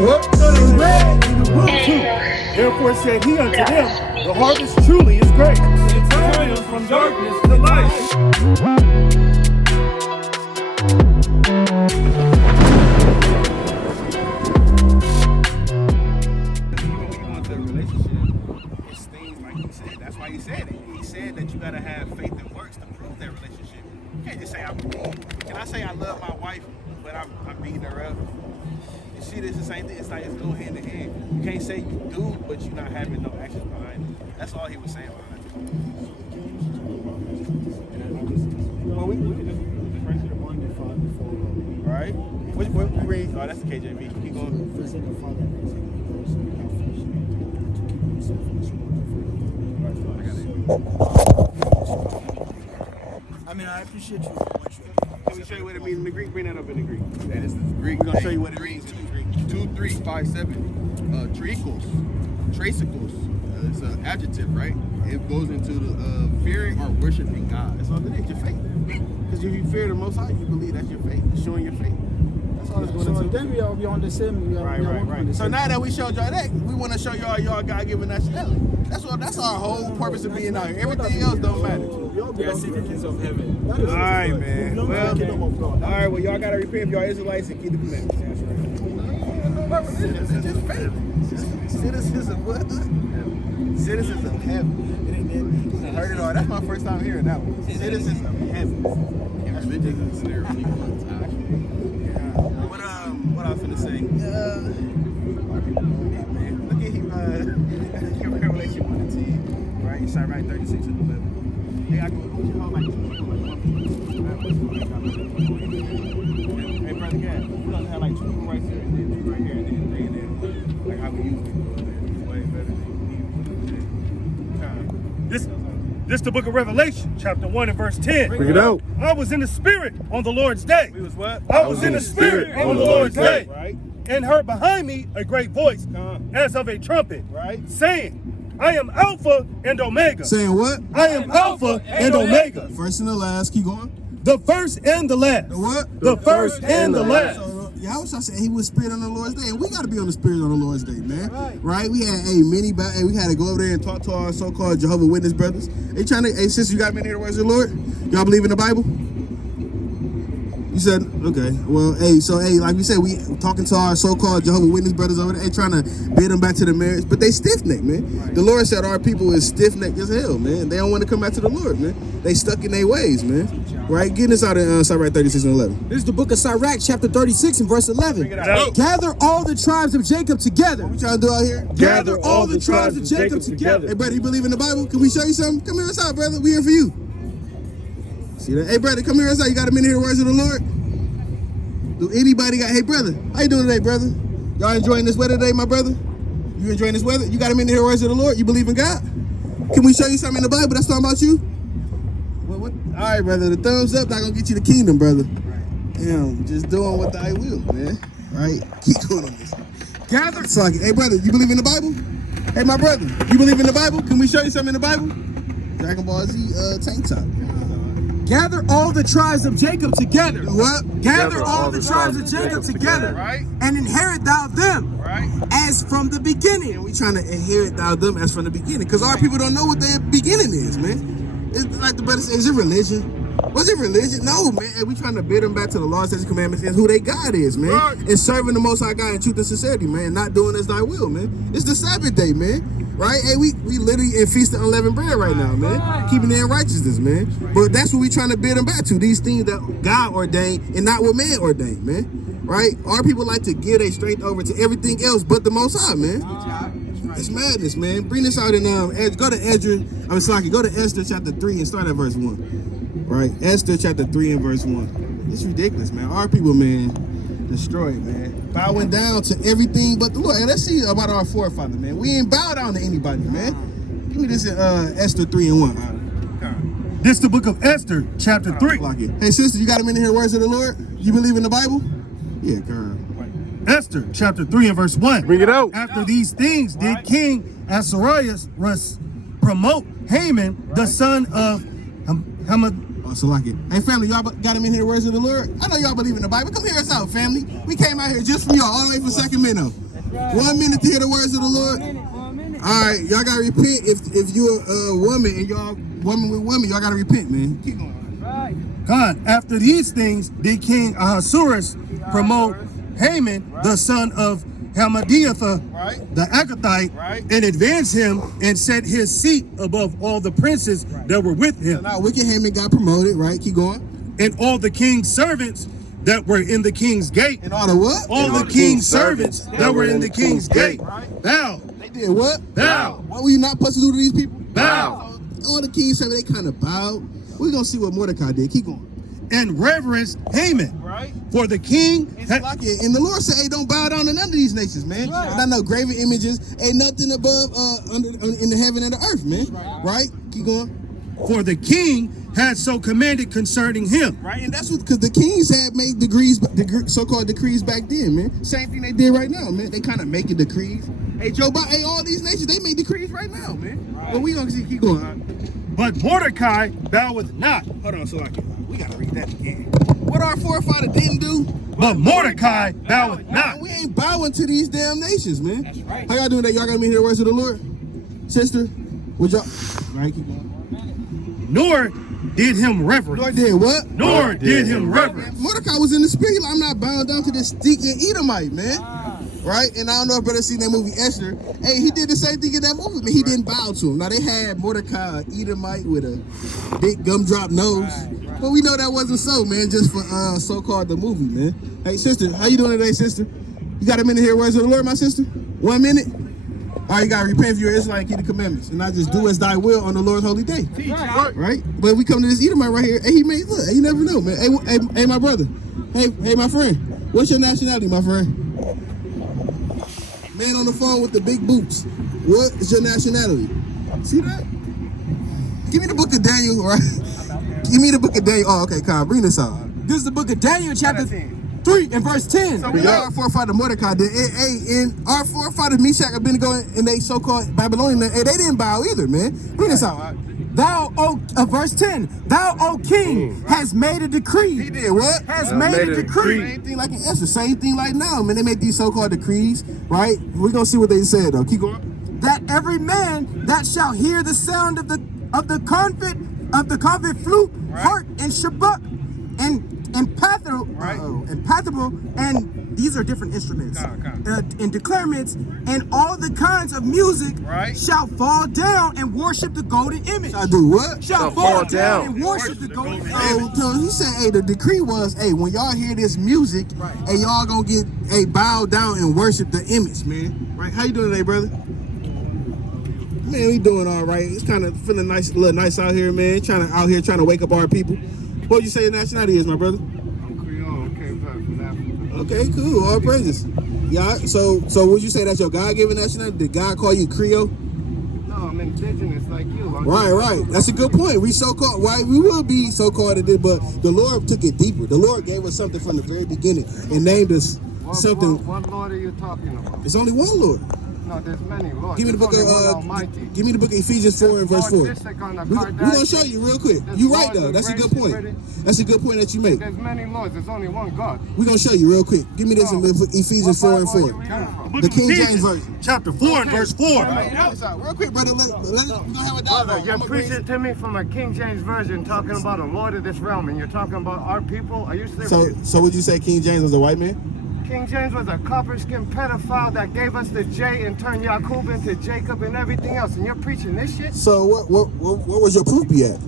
what? And read in the book too. Therefore said he unto them, the harvest truly is great. And turn them from darkness to light. That's why he said it. He said that you gotta have faith and works to prove that relationship. You can't just say I believe. Can I say I love my wife, but I'm beating her up? You see, this is the same thing. It's like it's go hand in hand. You can't say you do, but you're not having no actions behind it. That's all he was saying behind it. Well, we can just refer to the one that fought before. All right. Which read? Oh, that's the KJV. Keep going. I mean, I appreciate you. Can we show you what it means in the Greek? Bring that up in the Greek. Yeah, this is Greek. We're gonna show you what it means in the Greek. 2357. Trichos. Tracicos. It's an adjective, right? It goes into the fearing or worshiping God. That's all it is, your faith. Because if you fear the Most High, you believe that's your faith. It's showing your faith. That's all it's going So into. then we are on the same. Right. So now that we showed y'all that, we want to show y'all God-given nationality. That's our whole purpose of being out here. Everything else don't matter. They are citizens of heaven. All right, man. Well, all right. Well, y'all gotta repent if y'all Israelites and keep the commandments. That's right. No, it's just faith. Citizens of what? Citizens of heaven. I heard it all. That's my first time hearing that one. Citizens of heaven. That's ridiculous. What I was gonna say? Man, look at him. Revelation 1 and 10. Right, it's right 36 and 11. Hey, I go. What you hold like? Hey, brother, Gad, we don't have like 2 people right here and then 3 right here and then 3 and then like how we usually do it. It's way better than This the book of Revelation, chapter 1 and verse 10. Bring it out. I was in the spirit on the Lord's day. We was what? I was in the spirit on the Lord's day. Right. And heard behind me a great voice, as of a trumpet, Right. saying, I am Alpha and Omega. Saying what? I am Alpha and Omega. First and the last. Keep going. The first and the last. The what? The first and the last. So, Yahweh said he was spirit on the Lord's day, and we got to be on the spirit on the Lord's day, man. Right? We had we had to go over there and talk to our so-called Jehovah's Witness brothers. They trying to, sister, you got many of the words of the Lord? Y'all believe in the Bible? You said, okay. Well, like we said, we talking to our so-called Jehovah's Witness brothers over there. They trying to bid them back to the marriage, but they stiff-necked, man. Right. The Lord said our people is stiff-necked as hell, man. They don't want to come back to the Lord, man. They stuck in their ways, man. Right? Getting us out of Sirach 36 and 11. This is the book of Sirach, chapter 36 and verse 11. Gather all the tribes of Jacob together. What we trying to do out here? Gather all the tribes of Jacob together. Hey, brother, you believe in the Bible? Can we show you something? Come here inside, brother. We here for you. See that? Hey, brother, come here inside. You got a minute to hear the words of the Lord? Do anybody got, hey, brother, how you doing today, brother? Y'all enjoying this weather today, my brother? You enjoying this weather? You got a minute to hear the words of the Lord? You believe in God? Can we show you something in the Bible that's talking about you? What? All right, brother, the thumbs up not going to get you the kingdom, brother. Damn, just doing what I will, man. All right, keep going on this. Gather. Hey, brother, you believe in the Bible? Hey, my brother, you believe in the Bible? Can we show you something in the Bible? Dragon Ball Z tank top. Gather all the tribes of Jacob together. What? Gather all the tribes of Jacob together. Right. And inherit thou them. Right. As from the beginning. And we trying to inherit thou them as from the beginning. Because our people don't know what their beginning is, man. It's like the brother said, is it religion? Was it religion? No, man. And we trying to bid them back to the laws, statutes, commandments, and who they God is, man. Right. And serving the Most High God in truth and sincerity, man. Not doing as thy will, man. It's the Sabbath day, man. Right? Hey, we literally in feast of unleavened bread right now, man. Keeping it in righteousness, man. But that's what we trying to bid them back to. These things that God ordained and not what man ordained, man. Right? Our people like to give their strength over to everything else but the Most High, man. It's madness, man. Bring this out in go to go to Esther chapter 3 and start at verse 1. Right? Esther chapter 3 and verse 1. It's ridiculous, man. Our people, man, destroyed, man. Bowing down to everything but the Lord. And let's see about our forefather, man. We ain't bow down to anybody, man. Give me this in Esther 3 and 1. This the book of Esther, chapter 3. Hey, sister, you got a minute here, words of the Lord? You believe in the Bible? Yeah, girl. Esther, chapter 3 and verse 1. Bring it out. After these things did King Ahasuerus promote Haman, the son of Hamad. Hey, family, y'all got him in here, words of the Lord? I know y'all believe in the Bible. Come hear us out, family. We came out here just for y'all, all the way from Sacramento. 1 minute to hear the words of the Lord. All right, y'all gotta repent. If you're a woman and y'all woman with women, y'all gotta repent, man. Keep going. God, after these things, did King Ahasuerus promote Haman, the son of Hammedatha, the Agathite, and advance him and set his seat above all the princes that were with him. Now, wicked Haman got promoted, right? Keep going. And all the king's servants that were in the king's gate. And all the what? All the king's servants that were in the king's gate. Bow. They did what? Bow. What were you not supposed to do to these people? Bow. All the king's servants, they kind of bowed. We're gonna see what Mordecai did. Keep going. And reverence Haman. For the king had, And the Lord said, hey, don't bow down to none of these nations, man. Not no graven images. Ain't nothing above in the heaven and the earth, man. Right? Keep going. for the king had so commanded concerning him. Right, and that's what, because the kings had made so-called decrees back then, man. Same thing they did right now, man. They kind of making decrees. Hey, Joe Biden, hey, all these nations, they make decrees right now, man. But we gonna see, keep going. But Mordecai boweth not. Hold on, we gotta read that again. What our forefather didn't do. But Mordecai boweth not. We ain't bowing to these damn nations, man. That's right. How y'all doing that? Y'all got me hear the words of the Lord? Sister, would y'all? Right, keep going. Nor did him reverence. Lord did what? Nor did him reverence. Mordecai was in the spirit. Like, I'm not bowing down to this stinking Edomite, man. Right? And I don't know if brother seen that movie Esther. Hey, he did the same thing in that movie, man. He didn't bow to him. Now they had Mordecai, an Edomite with a big gumdrop nose. But we know that wasn't so, man, just for so-called the movie, man. Hey, sister, how you doing today, sister? You got a minute here, words of the Lord, my sister? 1 minute? All right, you gotta repent if you're Israelite and keep the commandments, and not just do as thy will on the Lord's holy day. Right? But we come to this Edomite right here, and he made, look, you never know, man. Hey, my brother. Hey, my friend. What's your nationality, my friend? Man on the phone with the big boots. What is your nationality? See that? Give me the book of Daniel, right? Give me the book of Daniel. Oh, okay, Kyle, bring this out. This is the book of Daniel, chapter 3 and verse 10. So we know our forefather Mordecai did. And our forefathers Meshach, Abednego, and they so-called Babylonian, they didn't bow either, man. Bring this out. Thou, verse 10, thou, O king, has made a decree. He did what? Has made a decree. Same thing like in Esther. Same thing like now, man. They make these so-called decrees, right? We're gonna see what they said though. Keep going. That every man that shall hear the sound of the convent flute, harp, and shabak, and pathable, and these are different instruments, and declarements, and all the kinds of music shall fall down and worship the golden image. I do what? Shall fall down and worship the golden image. So he said, hey, the decree was, hey, when y'all hear this music, hey, y'all gonna get, hey, bow down and worship the image, man. Right? How you doing today, brother? Man, we doing all right. It's kind of feeling nice, a little nice out here, man. Trying to wake up our people. What would you say your nationality is, my brother? I'm Creole, came back from Africa. Okay, cool. All praises. Yeah. So would you say that's your God-given nationality? Did God call you Creole? No, I'm indigenous like you. Right. That's a good point. We so-called, right? We will be so-called at it, but the Lord took it deeper. The Lord gave us something from the very beginning and named us something. What Lord are you talking about? There's only one Lord. No, there's many Lords. Give me the book of give me the book of Ephesians 4 and verse 4. We're gonna show you real quick. You're right though. That's a good point. That's a good point that you make. There's many Lords. There's only one God. We're gonna show you real quick. Give me this in Ephesians 4 and 4. The King James version. Chapter 4 and verse 4. Real quick, brother. We're gonna have a dialogue. You're preaching to me from a King James version, talking about a Lord of this realm, and you're talking about our people. Are you serious? So would you say King James was a white man? King James was a copper-skinned pedophile that gave us the J and turned Jacob into Jacob and everything else. And you're preaching this shit? So what was your proof be at?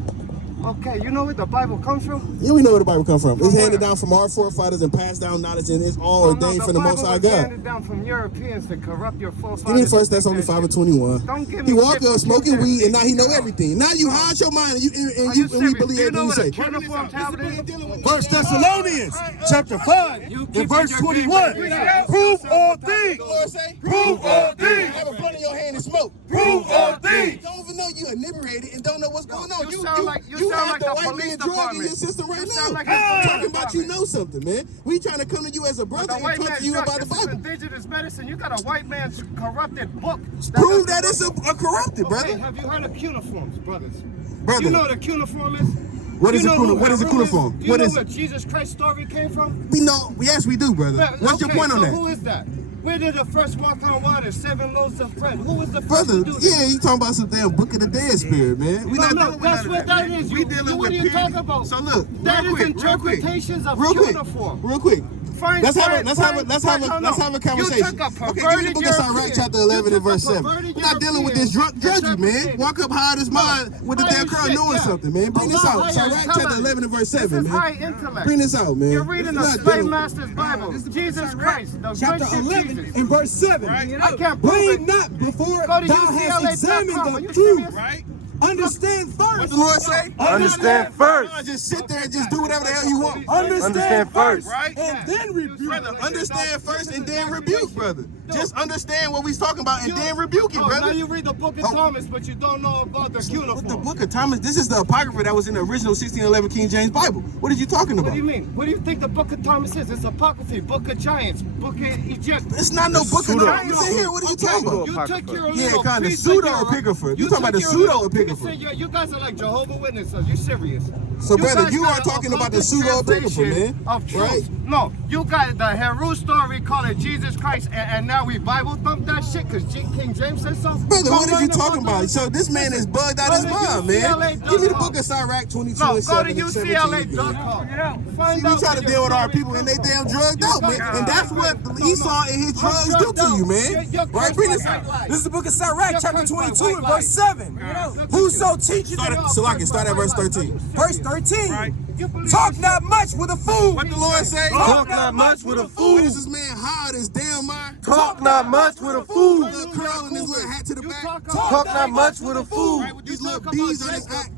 Okay, you know where the Bible comes from? Yeah, we know where the Bible comes from. It's handed down from our forefathers and passed down knowledge, and it's all ordained from the Most High God. Handed down from Europeans to corrupt your forefathers. Give me 1 Thessalonians 5 and 21. Don't give me he walked up smoking weed, and now he know everything. Now you hide your mind, and we believe everything you say. 1 Thessalonians chapter 5 and verse 21. Prove all things. Prove all things. Have a blunt in your hand and smoke. Prove all things. Don't even know you inebriated and don't know what's going on. You sound like the the white police man drug in department. your system right now. sound like I'm the talking about you know something, man. We trying to come to you as a brother and talk to you about the Bible. Indigenous medicine. You got a white man's corrupted book. Prove that it's a corrupted, brother. Have you heard of cuneiforms, brothers? Brother. You know what a cuneiform is? What is the cuneiform? Do you know where Jesus Christ's story came from? We know. Yes, we do, brother. What's your point on that? Who is that? Where did the first walk on water? 7 loaves of bread. Who was the first Brother, to do that? yeah, you talking about some damn Book of the Dead spirit, man. We not dealing with that's what that man. is. We dealing what with are you talking about? So look, that is interpretations of cuneiform. Real quick. Let's have a conversation. Okay, give me the book of Sirach, chapter 11 and verse 7. We're not dealing with this drudgery, man. Walk up high this mind with the damn crowd knowing something, man. Bring this out. Sirach, chapter 11 and verse 7, man. High intellect. Bring this out, man. You're reading the slave master's Bible. Jesus Christ, the Chapter 11 and verse 7. I can't prove it. Blame not before Go to thou hast examined UCLA.com. Are the you truth. serious? Right? Understand first. What the Lord say? Understand first. Just sit there and just do whatever the hell you want. Understand first. Right? And then rebuke. Brother, understand first and then rebuke, brother. Just understand what we're talking about and then rebuke it, Now brother. you read the book of Thomas, but you don't know about the cuneiform. The book of Thomas, this is the Apocrypha that was in the original 1611 King James Bible. What are you talking about? What do you mean? What do you think the book of Thomas is? It's apocryphy, book of giants, book of Egypt. It's not no book of Thomas in here. What are you talking about? You took your Yeah, little kind of piece pseudo-apocrypha. You talking about the pseudo-apocrypha. You guys are like Jehovah's Witnesses. You serious? So, brother, guys you got are a talking about the occulted pseudo-apocrypha, translation man. Of truth. Right? No, you got the Heru story, call it Jesus Christ, and now we Bible thump that shit because King James said so. Brother, what are you talking about? So this man is bugged out his mind, man. Give me the book of Sirach 22 No, and go 7 to and 17. UCLA.com. See, we try to deal with our people and they damn drugged out, man. And that's what Esau and his drugs do to you, man. Right, bring this out. This is the book of Sirach, chapter 22 and verse 7. Whoso teaches So I can start at verse 13. verse 13. Talk not much with a fool. What the Lord say? Talk not much with a fool. What is this man hard as damn mind? Talk not much with a fool. Little curl and his little hat to the back. Talk not much with a fool. Right, with these little bees on his hat.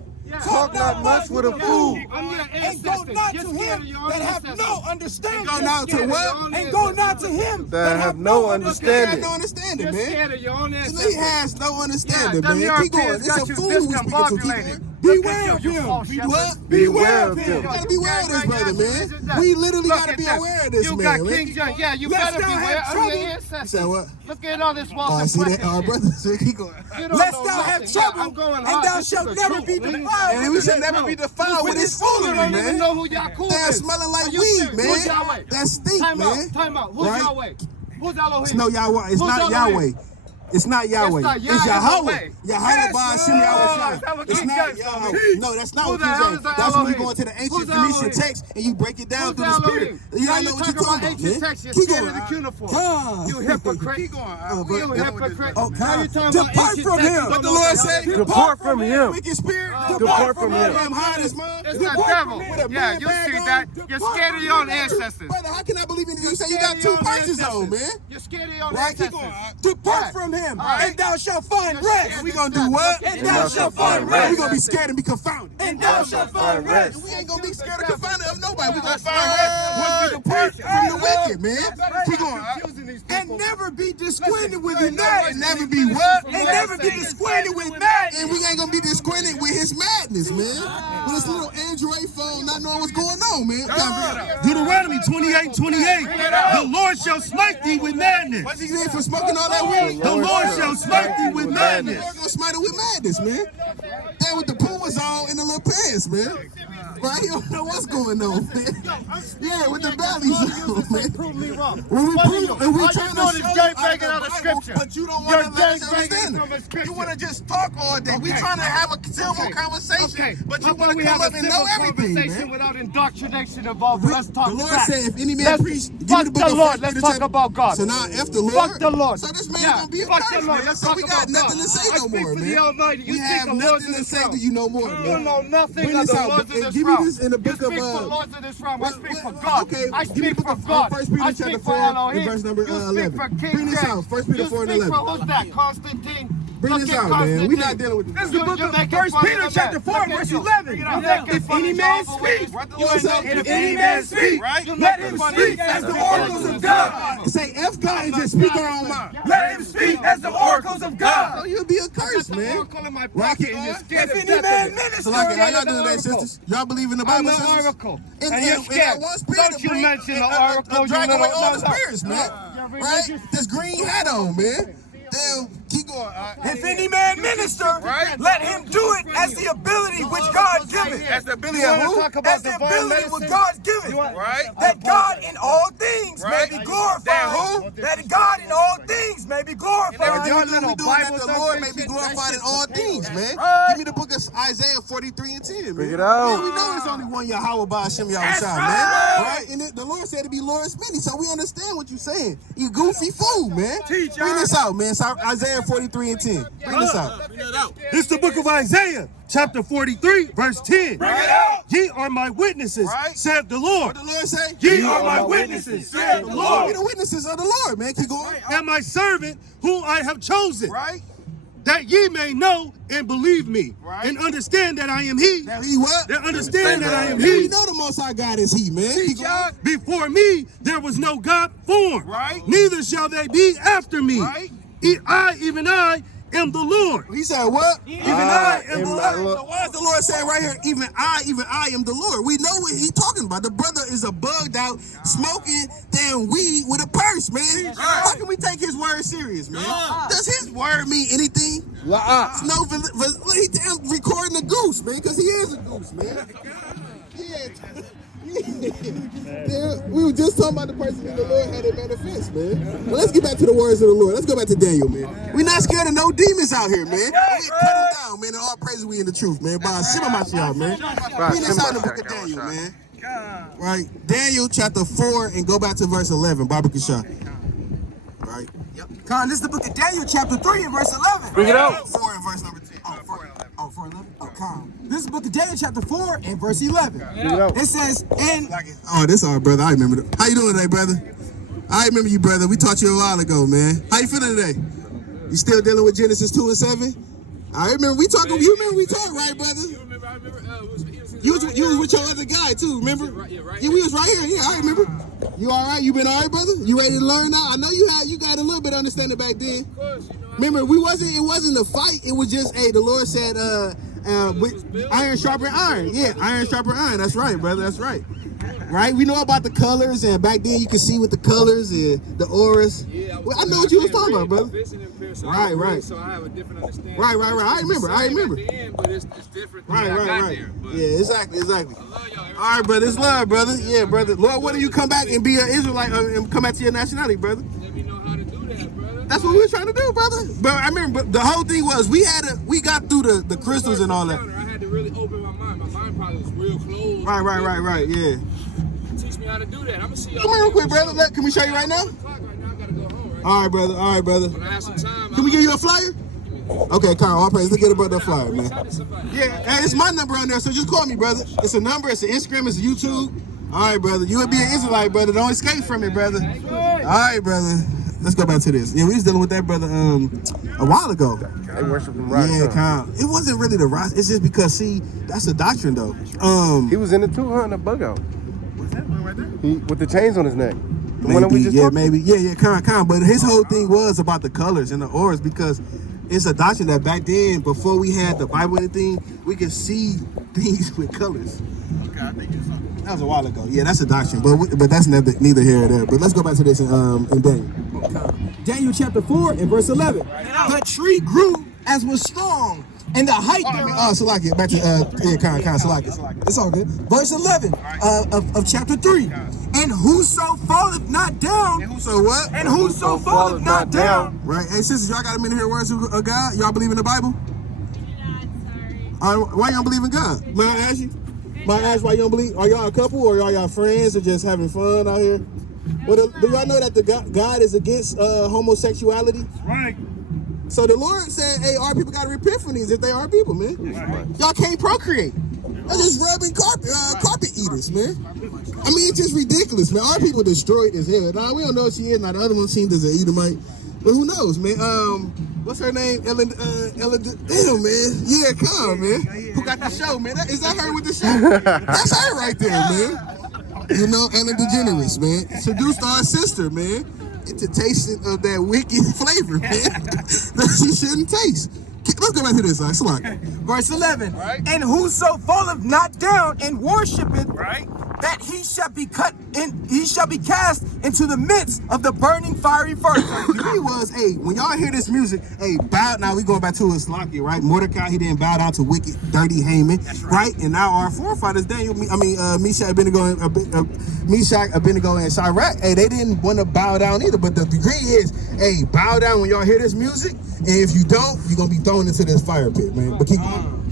Talk not much with a fool. And go not to him that have no understanding. Go now to what? And go not to him That have no He has understanding. no understanding, You're man. scared of your own He ancestors. has no understanding, Yeah, them man. Keep going. Europeans It's got a you fool we speaking to. Keep discombobulated. going. Beware of You him. false shepherd. What? Beware of him. You gotta beware of this brother, man. We literally gotta be aware of this you man, got man. King John. Yeah, you Lest better thou beware have of your trouble. ancestors. You said what? Look at all this Oh, Walter I see that, Frank brother. So keep going. You don't Lest know thou have nothing. trouble, Yeah, I'm going and hard. thou This is shalt the never truth, be man. defiled. And we should never be defiled with his You foolery, don't even man. know who Yakub That's is. smelling like Are you weed, serious? man. Who's Yahweh? That stink, Time man. out. Time out. Who's Right? Yahweh? Who's Elohim? It's no Yahweh. It's Who's not Elohim? Yahweh. It's not Yahweh. not It's Yahweh. Yahweh. Yahweh Ba Shem Yahweh. is that what It's King not James Yahweh. told No, that's not Who what the King hell James. is the That's when we Elohim? go into the ancient Who's the Phoenician Elohim? text and you break it down Who's through the spirit. Elohim? You Now don't know you what you're talk talking about about, ancient man. text. You're Keep scared going. of the cuneiform. Ah. You hypocrite. Keep going. You hypocrite. Oh, Now you talking about Depart ancient from text. him. You What the don't know Lord the hell say? they- Depart from him. Wicked spirit. Depart from him. Damn high this man. It's the devil. Yeah, you see that. You're scared of your own ancestors. Brother, how can I believe in you? You say you got two purses on, man. You're scared of your own Right, keep ancestors. going. Depart from him, and thou shalt find rest. We gonna do what? And thou shalt find We rest. gonna be scared and be confounded. And thou shalt find rest. We ain't gonna be scared or confounded of nobody. We gonna find rest once we depart from the wicked, man. Keep going. And never be disappointed with his madness. And never be what? And never be disappointed with madness. And we ain't gonna be disappointed with his madness, man. With this little Android phone, not knowing what's going on, man. Deuteronomy 28:28. The Lord shall smite thee with madness. What's he saying for smoking all that weed? The Lord shall smite thee with The madness. Lord gonna smite it with madness, man. That with the Pumas on in the little pants, man. Right? You don't know what's going on, man. Yeah, with the bellies on, man. Prove me wrong. When we prove, and we All trying you to know is show gang you banging out out of of the Bible, scripture. but you don't You're want to let us gang banging understand from a it. scripture. You want to just talk all day. We trying to have a civil conversation, Okay, but how you want about we to come have up a and civil know everything, conversation man. without indoctrination involved? Let's talk The Lord facts. said, if any man Let's preach, give me fuck the book the of Lord. 1 Let's Peter talk chapter- about God. So now, F the Lord. Fuck the Lord. So this man Yeah, gonna be a fuck curse, the Lord. man. Let's So talk we about got nothing God. to say I no speak more, for the man. Almighty. You We speak have of lords nothing of to this say realm. to you no more, You man. don't know nothing Bring of this the out. lords of this Give me realm. this in the book You of, speak for lords of this realm. I speak for God. Okay, I give me speak the for book of God. 1 Peter I chapter speak 4 for and Elohim. verse number You 11. speak for King Bring this James. out, 1 Peter 4 and You speak 11. for who's that? Constantine. Bring this out, man. We not dealing with this. This is the book You're of making 1 fun of Peter the chapter man. 4 Look at verse you. 11. You're making If fun any of man Jehovah's speak, Witnesses. What the You Lord ain't say? no if any man speak, Right? You're let making him fun speak of as the Jehovah's oracles of Witnesses. God. Say F God and just speak our own mind. Let him speak as the oracles of Oh, God. you'll be a curse, That's the man. oracle in my Right, pocket and you're scared If to any death man of it. minister, So like, how y'all I'm the doing that, oracle. sisters? Y'all believe in the I'm Bible, the sisters? oracle. And And you're that scared. one spirit Don't to you bring mention the drag oracle, you away little... all the spirits, man. Your Right? religious This green hat on, man. Damn keep going. If any man minister, let him do it as the ability which God giveth. As the ability of who? As the ability which God giveth. That God in all things may be glorified. That God in all things may be glorified. Everything we do that the Lord may be glorified in all things, man. Give me the book of Isaiah 43 and 10, man. Bring it out. Man, we know there's only one Yahweh by Hashem Yahushua, man. Right? And the Lord said to be Lord's many, so we understand what you're saying. You goofy fool, man. Bring this out, man. So Isaiah 43 and 10. Bring this out. This is the book of Isaiah, chapter 43, verse 10. Bring it out. Ye are my witnesses, saith the Lord. What the Lord say? Ye are my witnesses, saith the We Lord. the witnesses of the Lord, man. Keep going. And my servant, whom I have chosen, Right? that ye may know and believe me, and understand that I am he. Now he what? That understand that I am We he. know the Most High God is he, man. Keep going. Before me there was no God formed, neither shall they be after me. Even I am the Lord. He said what? Even I am the Lord. So why is the Lord saying right here, even I am the Lord? We know what he's talking about. The brother is a bugged out, smoking damn weed with a purse, man. How can we take his word serious, man? Does his word mean anything? It's no, he damn recording a goose, man, because he is a goose, man. Yeah, we were just talking about the person in the Lord had it manifest, man. Well, let's get back to the words of the Lord. Let's go back to Daniel, man. We're not scared of no demons out here, man. We cut them down, man. And all praise we in the truth, man. By Shema Mashiach, man. Read this out in the book of Daniel, man. Right? Daniel chapter 4 and go back to verse 11. Baba Kishah. Right? Con, this is the book of Daniel, chapter 3 and verse 11. Bring it out. 4 and verse number 10. Oh, 4:11? Oh, con. This is the book of Daniel, chapter 4 and verse 11. Bring it out. It says, and Oh, this our brother. I remember. How you doing today, brother? I remember you, brother. We taught you a while ago, man. How you feeling today? You still dealing with Genesis 2 and 7? I remember we talked. You remember we talked, right, brother? You was with your other guy too, remember? Yeah, we was right here. Yeah, I remember. You all right? You been all right, brother? You ready to learn now? I know you got a little bit of understanding back then. Remember, it wasn't a fight. It was just, hey, the Lord said, iron sharpen iron. Yeah, iron sharpen iron. That's right, brother. That's right. Right? We know about the colors, and back then you could see with the colors and the auras. Well, I know what you was talking about, brother. Right. So I have a different understanding. Right. I remember. But it's different. Right. But Yeah, exactly. I love y'all. All right, brother. It's love, brother. Yeah, brother. Lord, when do you come back and be an Israelite and come back to your nationality, brother? Let me know how to do that, brother. That's what we were trying to do, brother. But I remember the whole thing was we got through the crystals and all that. I had to really open my mind. My mind probably was real closed. Right. Yeah. Teach me how to do that. I'm gonna see y'all. Come here real quick, brother. Can we show you right now? I gotta go home, right? All right, brother. When I have some time, Can we give you a flyer? Okay, Kyle, all praise. Let's get about that flyer, man. somebody. Yeah, hey, it's my number on there, so just call me, brother. It's a number, it's an Instagram, it's a YouTube. All right, brother. You would be an Israelite, brother. Don't escape from it, brother. All right, brother. Let's go back to this. Yeah, we was dealing with that brother a while ago. They worship them right. Yeah, Kyle. It wasn't really the rock. It's just because, see, that's a doctrine, though. He was in the 200 bug out. What's that one right there? With the chains on his neck. The one that we just talked maybe. Yeah, Kyle. But his whole thing was about the colors and the auras because it's a doctrine that back then, before we had the Bible and anything, we could see things with colors. Okay, I think it's something. That was a while ago. Yeah, that's a doctrine, but that's neither here nor there. But let's go back to this in Daniel. Daniel chapter 4 and verse 11. The tree grew as was strong, and the height thereof. Salakia, back to Salakia. It's all good. Verse 11 of chapter 3. And whoso falleth not down. And whoso what? And whoso falleth not down. Right. Hey, sisters, y'all got a minute here. Words of God. Y'all believe in the Bible? Why y'all believe in God? May I ask you? May I ask why you don't believe? Are y'all a couple or are y'all friends or just having fun out here? Well, do y'all know that the God is against homosexuality? Right. So the Lord said, hey, our people got to repent from these if they are people, man. Right. Y'all can't procreate. They're just rubbing carpet eaters, man. I mean, it's just ridiculous, man. Our people destroyed as hell. Now, we don't know if she is. Now, the other one seems as an Edomite. But who knows, man? What's her name? Ellen, damn, man. Yeah, come on, man. Who got the show, man? Is that her with the show? That's her right there, man. You know, Ellen DeGeneres, man. Seduced our sister, man. Into tasting of that wicked flavor, man. That she shouldn't taste. Let's go back to this, Salak. Verse 11. Right. And whoso falleth not down and worshipeth that he shall be cast into the midst of the burning fiery furnace. The decree was, hey, when y'all hear this music, hey, bow. Now we going back to Islaki, right? Mordecai, he didn't bow down to wicked, dirty Haman, right? And now our forefathers, Daniel, Meshach, Abednego, and Shadrach, hey, they didn't want to bow down either. But the decree is, hey, bow down when y'all hear this music, and if you don't, you're gonna be thrown into this fire pit, man. But keep going.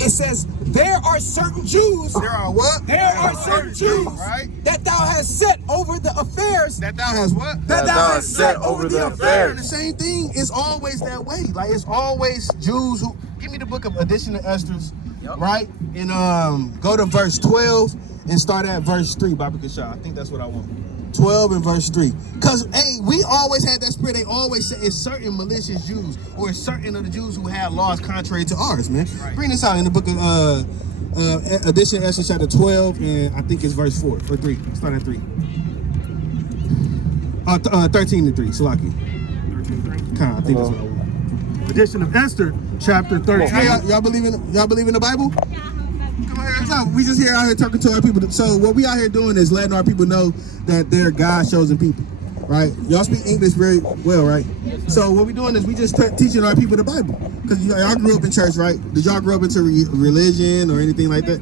It says, there are certain Jews. There are what? There are certain Jews, right? that thou hast set over the affairs. That thou has what? That thou hast set over the affairs. The same thing is always that way. Like, it's always Jews who, give me the book of Addition to Esther's, right? And go to verse 12 and start at verse 3, Baba Kashah. I think that's what I want. 12 and verse 3. Because, hey, we always had that spirit. They always say it's certain malicious Jews, or it's certain of the Jews who had laws contrary to ours, man. Right. Bring this out in the book of Addition to Esther, chapter 12, and I think it's verse 4 or 3. Start at 3. 13 and 3, Salaki. 13 I think that's what I want. Edition of Esther, chapter 13. Hey, y'all believe in the Bible? Come here. So we just here out here talking to our people. So what we out here doing is letting our people know that they're God's chosen people, right? Y'all speak English very well, right? So what we doing is we just teaching our people the Bible. Because y'all grew up in church, right? Did y'all grow up into religion or anything like that?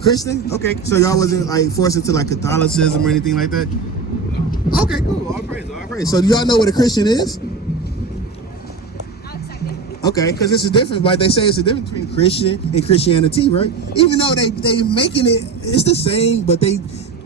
Christian? Okay, so y'all wasn't like forced into like Catholicism or anything like that? Okay, cool. All praise, all praise. So do y'all know what a Christian is? Okay, because it's a difference. Like they say, it's a difference between Christian and Christianity, right? Even though they making it's the same, but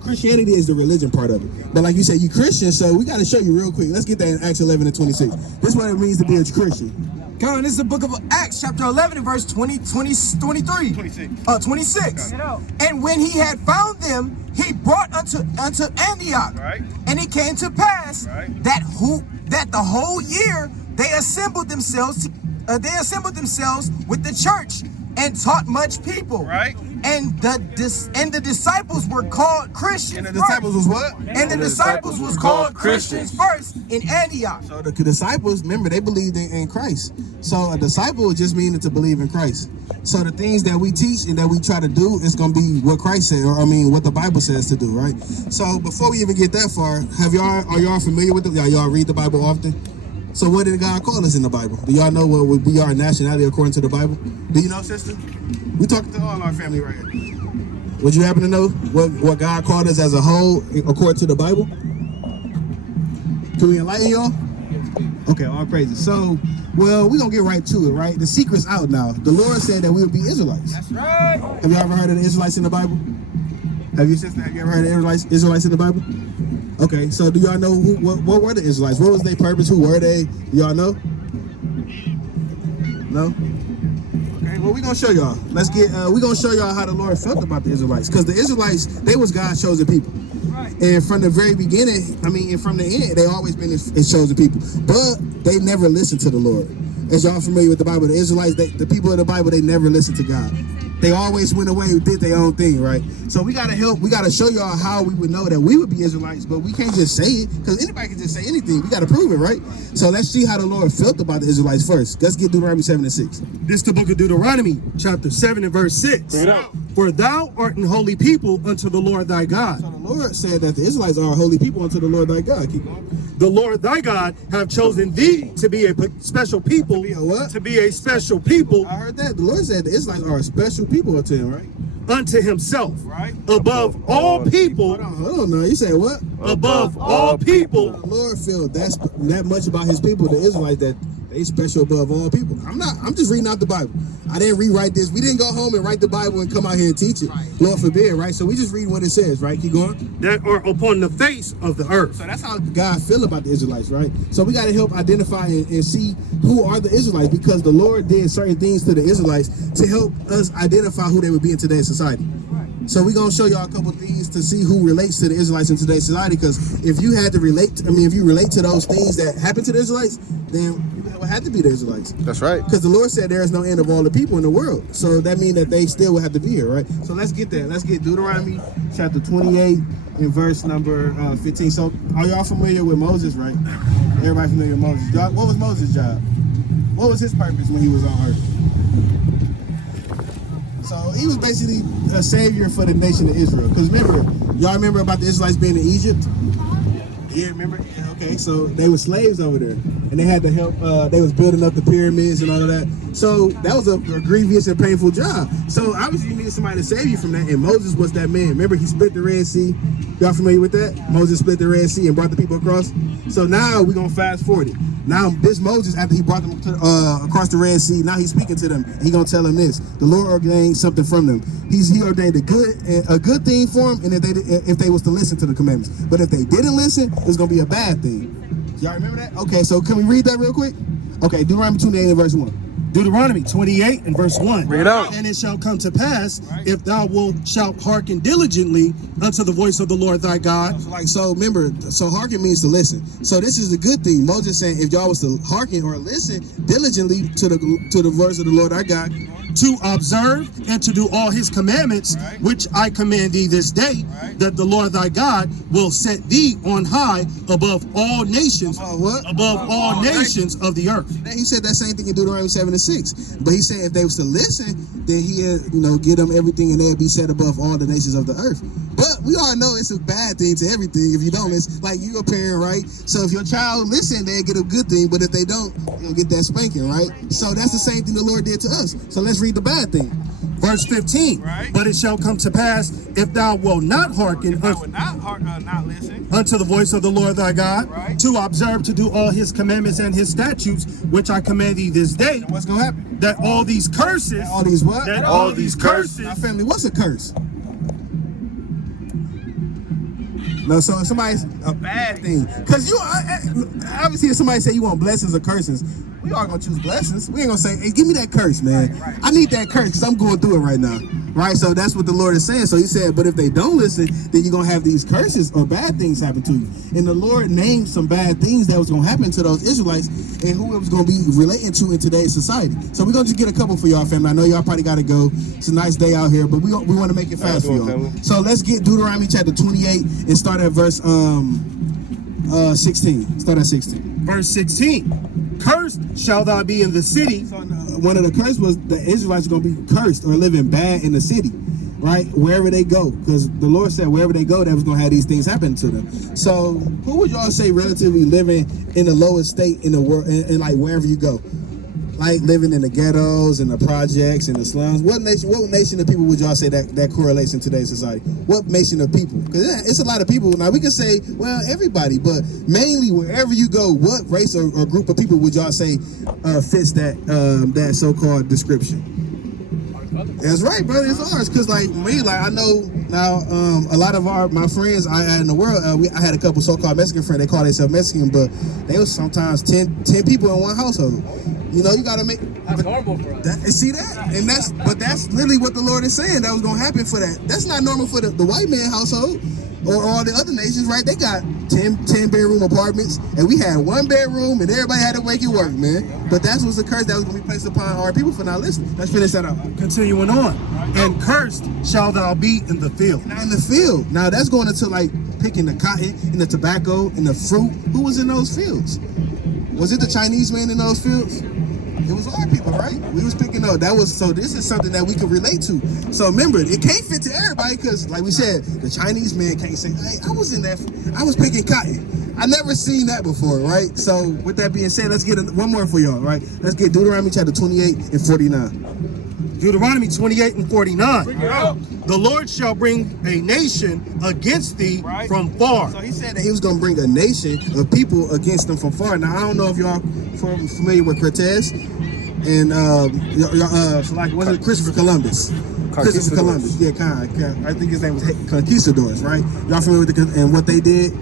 Christianity is the religion part of it. But like you said, you Christian, so we got to show you real quick. Let's get that in Acts 11 and 26. This is what it means to be a Christian. Come on, this is the book of Acts, chapter 11, and verse 23. 26. 26. And when he had found them, he brought unto Antioch. Right. And it came to pass that the whole year they assembled themselves with the church and taught much people. Right. And the disciples were called Christians. And the disciples was what? And the disciples was called Christians first in Antioch. So the disciples, remember, they believed in Christ. So a disciple just means to believe in Christ. So the things that we teach and that we try to do is going to be what Christ said, or what the Bible says to do, right? So before we even get that far, are y'all familiar with it? Y'all read the Bible often? So what did God call us in the Bible? Do y'all know what would be our nationality according to the Bible? Do you know, sister? We talking to all our family right here. Would you happen to know what God called us as a whole according to the Bible? Can we enlighten y'all? Okay, all praises. So, we're going to get right to it, right? The secret's out now. The Lord said that we would be Israelites. That's right. Have you ever heard of the Israelites in the Bible? Have you ever heard of Israelites in the Bible? Okay, so do y'all know what were the Israelites? What was their purpose? Who were they? Y'all know? No? Okay, well, we're going to show y'all. We're going to show y'all how the Lord felt about the Israelites. Because the Israelites, they was God's chosen people. Right. And from the very beginning, and from the end, they always been his chosen people. But they never listened to the Lord. As y'all familiar with the Bible, the Israelites, the people of the Bible, they never listened to God. They always went away and did their own thing, right? So we got to show y'all how we would know that we would be Israelites, but we can't just say it, because anybody can just say anything. We got to prove it, right? So let's see how the Lord felt about the Israelites first. Let's get Deuteronomy 7 and 6. This is the book of Deuteronomy, chapter 7 and verse 6. For thou art an holy people unto the Lord thy God. So the Lord said that the Israelites are a holy people unto the Lord thy God. Keep going. The Lord thy God have chosen thee to be a special people. To be a what? To be a special people. I heard that. The Lord said the Israelites are a special people unto him, right? Unto himself. Right. Above all people. Hold on now. You said what? Above all people. The Lord felt that much about his people, the Israelites, that they special above all people. I'm just reading out the Bible. I didn't rewrite this. We didn't go home and write the Bible and come out here and teach it. Lord forbid, right? So we just read what it says, right? Keep going. That are upon the face of the earth. So that's how God feel about the Israelites, right? So we got to help identify and see who are the Israelites, because the Lord did certain things to the Israelites to help us identify who they would be in today's society. So we're going to show y'all a couple things to see who relates to the Israelites in today's society, because if you had to relate, if you relate to those things that happened to the Israelites, then you would have to be the Israelites. That's right. Because the Lord said there is no end of all the people in the world. So that means that they still would have to be here, right? So let's get there. Let's get Deuteronomy chapter 28 and verse number 15. So are y'all familiar with Moses, right? Everybody familiar with Moses? What was Moses' job? What was his purpose when he was on earth? So he was basically a savior for the nation of Israel. Because remember, y'all remember about the Israelites being in Egypt? Yeah, remember? Yeah, okay, so they were slaves over there, and they had to help. They was building up the pyramids and all of that. So that was a grievous and painful job. So obviously you needed somebody to save you from that, and Moses was that man. Remember, he split the Red Sea. Y'all familiar with that? Moses split the Red Sea and brought the people across. So now we're gonna fast forward it. Now this Moses, after he brought them across the Red Sea, now he's speaking to them. He gonna tell them this: the Lord ordained something from them. He ordained a good thing for them, and if they was to listen to the commandments. But if they didn't listen, it's gonna be a bad thing. Y'all remember that? Okay, so can we read that real quick? Okay, Deuteronomy 28 and verse 1. Deuteronomy 28 and verse 1. Bring it out. And it shall come to pass, if thou shalt hearken diligently unto the voice of the Lord thy God. So remember, so hearken means to listen. So this is the good thing. Moses saying, if y'all was to hearken or listen diligently to the voice of the Lord our God, to observe and to do all his commandments, which I command thee this day, that the Lord thy God will set thee on high above all nations, above all nations of the earth. He said that same thing in Deuteronomy 7 and 6. But he said if they was to listen, then he'd give them everything and they'd be set above all the nations of the earth. But we all know it's a bad thing to everything if you don't listen. Like you a parent, right? So if your child listen, they get a good thing, but if they don't, you'll get that spanking, right? So that's the same thing the Lord did to us. So let's read the bad thing. Verse 15. But it shall come to pass, if thou wilt not hearken not listen unto the voice of the Lord thy God, to observe to do all his commandments and his statutes, which I command thee this day. What's gonna happen? That all these curses. All these what? That all these curses. Now, family, what's a curse? No, so if somebody's a bad thing, because you obviously if somebody say you want blessings or curses, we all gonna choose blessings. We ain't gonna say, hey, give me that curse, man. I need that curse because I'm going through it right now. Right? So that's what the Lord is saying. So he said, but if they don't listen, then you're gonna have these curses or bad things happen to you. And the Lord named some bad things that was gonna happen to those Israelites and who it was gonna be relating to in today's society. So we're gonna just get a couple for y'all, family. I know y'all probably gotta go. It's a nice day out here, but we want to make it fast for y'all. So let's get Deuteronomy chapter 28 and start at verse 16. Start at 16. Verse 16. Cursed shall thou be in the city. So, one of the curse was the Israelites are going to be cursed or living bad in the city, right? Wherever they go. Because the Lord said wherever they go, that was going to have these things happen to them. So who would y'all say relatively living in the lowest state in the world, and like wherever you go? Like living in the ghettos and the projects and the slums. What nation of people would y'all say that correlates in today's society? What nation of people? Because it's a lot of people. Now we can say, well, everybody, but mainly wherever you go, what race or group of people would y'all say fits that so-called description? That's right, brother. It's ours. Cause like me, I know now a lot of my friends I had in the world. I had a couple so-called Mexican friends. They call themselves Mexican, but they was sometimes 10 people in one household. You know, you gotta make. That's normal for us. See that? And that's literally what the Lord is saying. That was gonna happen for that. That's not normal for the white man household or all the other nations, right? They got 10 bedroom apartments, and we had 1 bedroom, and everybody had to make it work, man. But that was the curse that was gonna be placed upon our people for not listening. Let's finish that out. Continuing on. And cursed shall thou be in the field. Now in the field. Now that's going into like picking the cotton and the tobacco and the fruit. Who was in those fields? Was it the Chinese man in those fields? It was our people, right? We was picking up. So this is something that we can relate to. So remember, it can't fit to everybody because, like we said, the Chinese man can't say, hey, I was picking cotton. I never seen that before, right? So with that being said, let's get one more for y'all, right? Let's get Deuteronomy chapter 28 and 49. Deuteronomy 28 and 49. The Lord shall bring a nation against thee from far. So he said that he was going to bring a nation of people against them from far. Now, I don't know if y'all familiar with Cortez and was it Christopher Columbus? Christopher Columbus, yeah, I think his name was Conquistadors, right? Y'all familiar with and what they did?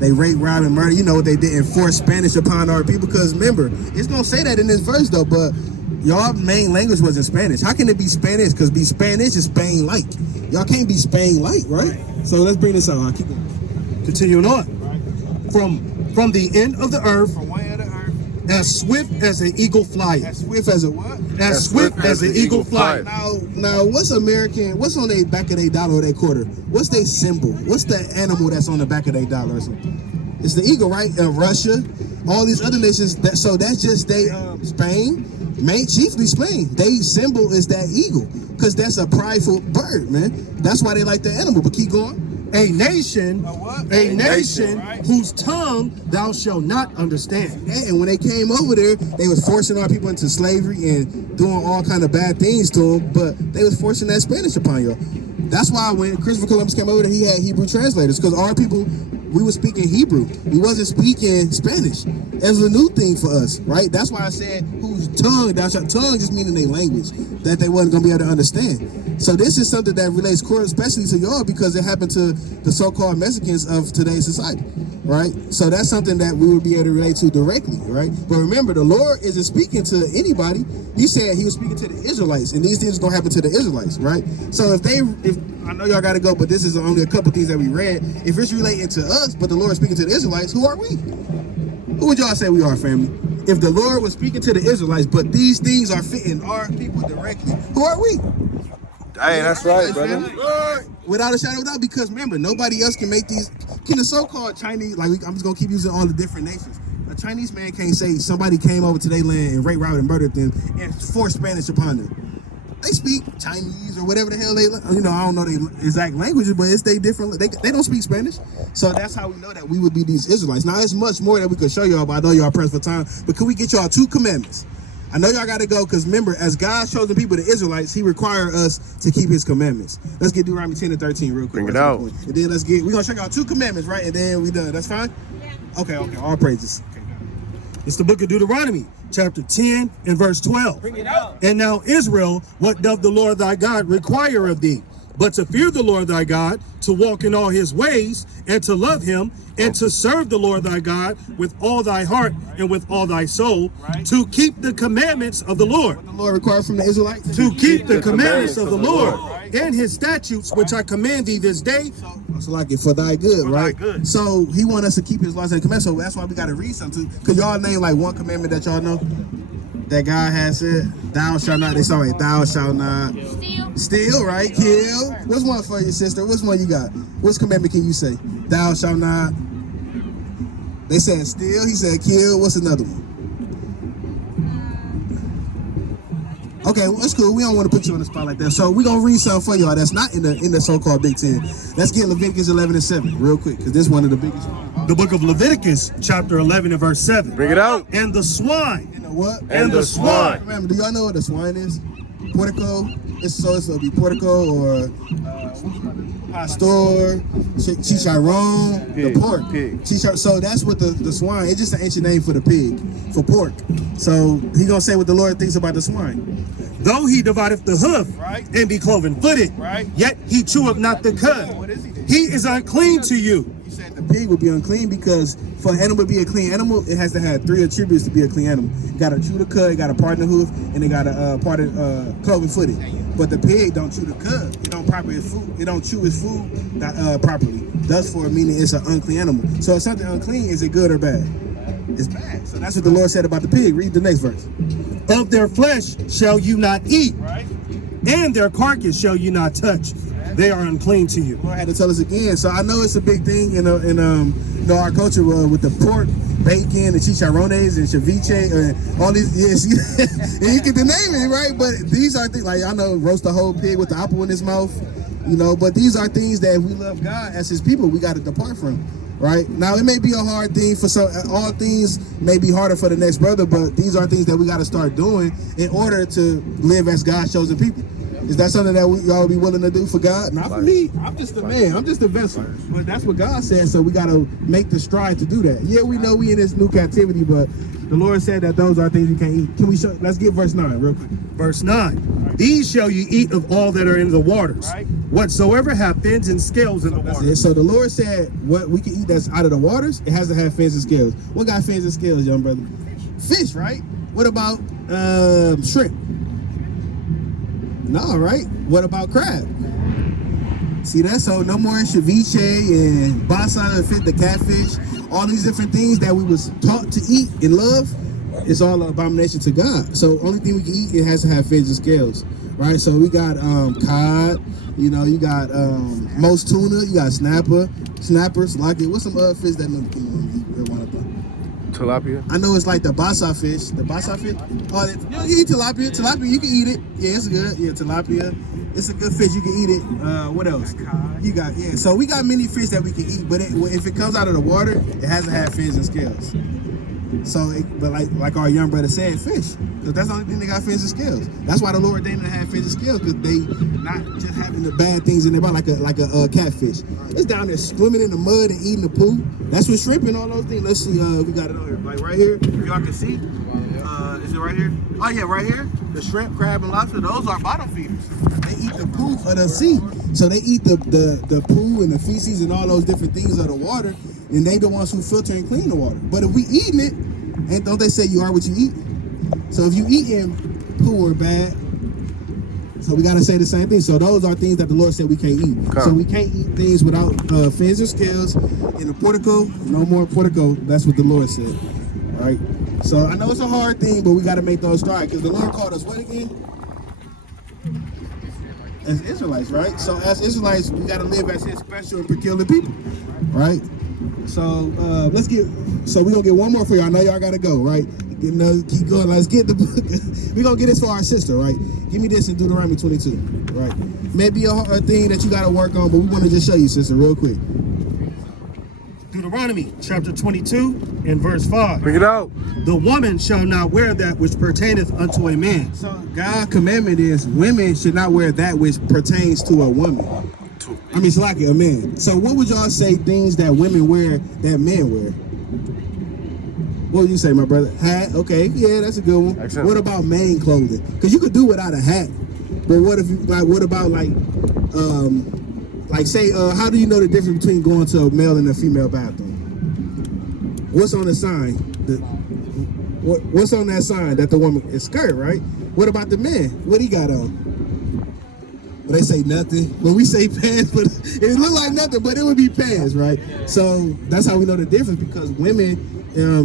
They raped, robbed, and murdered. You know what they did? Enforce Spanish upon our people. Because remember, it's going to say that in this verse, though, but y'all main language wasn't Spanish. How can it be Spanish? Because be Spanish is Spain-like. Y'all can't be Spain-like, right? So let's bring this out. I'll keep going. Continuing on. From the end of the earth, from one end of the earth, as swift as an eagle flieth. As swift as a what? As swift as an eagle flieth. Now, what's on the back of their dollar or their quarter? What's their symbol? What's the animal that's on the back of their dollar or something? It's the eagle, right? Russia, all these other nations. So that's just Spain, Main chiefly spleen. They symbol is that eagle, because that's a prideful bird, man. That's why they like the animal. But keep going. A nation, a nation right. whose tongue thou shalt not understand. And when they came over there, they was forcing our people into slavery and doing all kind of bad things to them, but they was forcing that Spanish upon you. That's why when Christopher Columbus came over there, he had Hebrew translators, because our people, we were speaking Hebrew. We wasn't speaking Spanish. It was a new thing for us, right? That's why I said, whose tongue thou shalt, tongue just meaning their language, that they wasn't gonna be able to understand. So this is something that relates core, especially to y'all, because it happened to the so-called Mexicans of today's society, right? So that's something that we would be able to relate to directly, right? But remember, the Lord isn't speaking to anybody. He said he was speaking to the Israelites, and these things are gonna happen to the Israelites, right? So if I know y'all gotta go, but this is only a couple things that we read. If it's relating to us, but the Lord is speaking to the Israelites, who are we? Who would y'all say we are, family? If the Lord was speaking to the Israelites, but these things are fitting our people directly, who are we? Hey, that's right, brother. Without a shadow of a doubt, because remember, nobody else can make these. Can the so-called Chinese, like I'm just gonna keep using all the different nations. A Chinese man can't say somebody came over to their land and raped, robbed, and murdered them and forced Spanish upon them. They speak Chinese or whatever the hell they, I don't know the exact languages, but it's they different. They don't speak Spanish, so that's how we know that we would be these Israelites. Now, it's much more that we could show y'all, but I know y'all pressed for time. But can we get y'all 2 commandments? I know y'all got to go, because remember, as God's chosen people, the Israelites, he required us to keep his commandments. Let's get Deuteronomy 10 and 13 real quick. Bring it out. And then we're going to show y'all 2 commandments, right? And then we done. That's fine? Yeah. Okay, all praises. Okay, It's the book of Deuteronomy, chapter 10 and verse 12. Bring it out. And now, Israel, what doth the Lord thy God require of thee? But to fear the Lord thy God, to walk in all his ways, and to love him, and to serve the Lord thy God with all thy heart and with all thy soul, to keep the commandments of the Lord. What the Lord required from the Israelites? To keep the commandments of the Lord and his statutes, which I command thee this day. So like it for thy good, right? good. So he want us to keep his laws and commandments. So that's why we got to read something. Cause y'all name like one commandment that y'all know that God has said. Thou shalt not. They saw it. Thou shalt not steal, right? Kill. What's one for you, sister? What's one you got? What's commandment can you say? Thou shalt not. They said steal. He said kill. What's another one? Okay, well, that's cool. We don't want to put you on the spot like that. So we're going to read something for y'all that's not in the so-called Big Ten. Let's get Leviticus 11 and 7 real quick, because this is one of the biggest ones. The book of Leviticus, chapter 11 and verse 7. Bring it out. And the swine. And the what? And the swine. Remember, do y'all know what the swine is? Portico. It'll be portico or pastor, chicharron, the pork. Pig. So that's what the swine. It's just an ancient name for the pig, for pork. So he gonna say what the Lord thinks about the swine. Though he divideth the hoof and be cloven-footed, yet he cheweth not the cud. What is he? He is unclean to you. He said the pig would be unclean because for an animal to be a clean animal, it has to have 3 attributes to be a clean animal. It got to chew the cud, it got to part the hoof, and it got to part of cloven-footed. But the pig don't chew the cud. It don't properly food. It don't chew its food properly. Thus, for meaning it's an unclean animal. So if something unclean, is it good or bad? It's bad. So that's what the Lord said about the pig. Read the next verse. Of their flesh shall you not eat, and their carcass shall you not touch. They are unclean to you. The Lord had to tell us again. So I know it's a big thing in our culture with the pork, bacon, the chicharrones and ceviche, and all these. Yes, and you get the name it right. But these are things like I know roast a whole pig with the apple in his mouth, But these are things that if we love God as His people, we got to depart from. Right now, it may be a hard thing for some. All things may be harder for the next brother, but these are things that we got to start doing in order to live as God's chosen people. Is that something that y'all be willing to do for God? Not for me. I'm just a man. I'm just a vessel. But that's what God said, so we got to make the stride to do that. Yeah, we know we in this new captivity, but the Lord said that those are things you can't eat. Can we show? Let's get verse 9 real quick. Verse 9. These shall you eat of all that are in the waters, whatsoever have fins and scales in the water. So the Lord said what we can eat that's out of the waters, it has to have fins and scales. What got fins and scales, young brother? Fish, right? What about shrimp? No, right? What about crab? See that? So no more ceviche and basa fit the catfish. All these different things that we was taught to eat and love, it's all an abomination to God. So only thing we can eat, it has to have fins and scales, right? So we got cod, you got most tuna, you got snappers, like it. What's some other fish that nobody can eat? tilapia? I know it's like the basa fish. The basa fish. Oh, you eat tilapia. Tilapia, you can eat it. Yeah, it's good. Yeah, tilapia. It's a good fish. You can eat it. What else? You got So we got many fish that we can eat, but if it comes out of the water, it hasn't had fins and scales. So, but like our young brother said, fish. Because that's the only thing they got fins and scales. That's why the Lord ordained them to have fins and scales, because they not just having the bad things in their body like a catfish. It's down there swimming in the mud and eating the poo. That's what shrimp and all those things. Let's see. We got it on here. Like right here. Y'all can see. Is it right here? Oh yeah, right here. The shrimp, crab, and lobster. Those are bottom feeders. They eat the poo of the sea. So they eat the poo and the feces and all those different things of the water. And they the ones who filter and clean the water. But if we eating it, and don't they say you are what you eat? So if you eating poo or bad, so we gotta say the same thing. So those are things that the Lord said we can't eat. Okay. So we can't eat things without fins or scales. In the portico, no more portico. That's what the Lord said. All right. So I know it's a hard thing, but we gotta make those stride, because the Lord called us what again? As Israelites, right? So as Israelites, we gotta live as His special and peculiar people, right? So we're gonna get one more for y'all. I know y'all gotta go, right? Keep going. Let's get the book. We're gonna get this for our sister, right? Give me this in Deuteronomy 22, right? Maybe a thing that you gotta work on, but we want to just show you, sister, real quick. Deuteronomy chapter 22 and verse 5. Bring it out. The woman shall not wear that which pertaineth unto a man. So God's commandment is women should not wear that which pertains to a woman. I mean, it's like a man. So what would y'all say things that women wear that men wear? What would you say, my brother? Hat? Okay, yeah, that's a good one. Excellent. What about main clothing? Because you could do without a hat. But what if you what about say, how do you know the difference between going to a male and a female bathroom? What's on the sign? What's on that sign that the woman is skirt, right? What about the man? What he got on? Well, they say nothing. When we say pants, but it look like nothing, but it would be pants, right? So that's how we know the difference, because women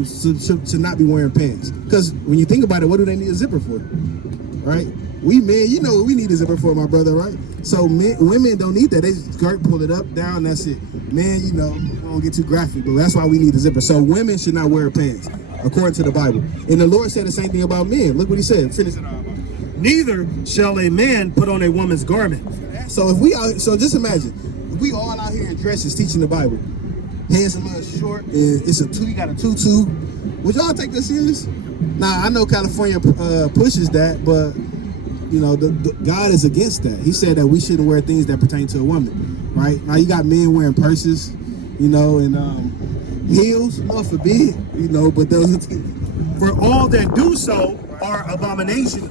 should not be wearing pants. Because when you think about it, what do they need a zipper for, right? We men, you know what we need a zipper for, my brother, right? So women don't need that. They skirt, pull it up, down, that's it. Men, we don't get too graphic, but that's why we need a zipper. So women should not wear pants, according to the Bible. And the Lord said the same thing about men. Look what He said. Finish it. Neither shall a man put on a woman's garment. So just imagine, if we all out here in dresses teaching the Bible, hands a little short, and you got a tutu, would y'all take this serious? Now, I know California pushes that, but God is against that. He said that we shouldn't wear things that pertain to a woman, right? Now you got men wearing purses, and heels, Lord forbid, but those are For all that do so are abomination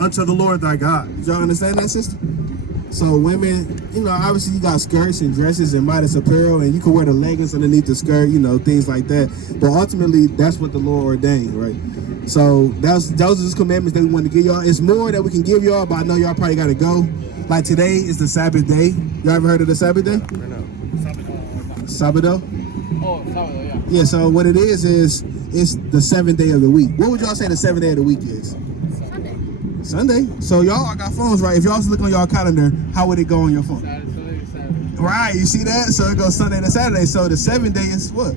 unto the Lord thy God. Y'all understand that, sister? So women, obviously you got skirts and dresses and modest apparel, and you can wear the leggings underneath the skirt, things like that. But ultimately, that's what the Lord ordained, right? So those are just commandments that we want to give y'all. It's more that we can give y'all, but I know y'all probably got to go. Like today is the Sabbath day. Y'all ever heard of the Sabbath day? Sabado? Oh, Sabado, yeah. Yeah, so what it is it's the 7th day of the week. What would y'all say the 7th day of the week is? Sunday. So y'all got phones, right? If y'all look on y'all calendar, how would it go on your phone? Saturday. Right, you see that? So it goes Sunday to Saturday. So the 7th day is what?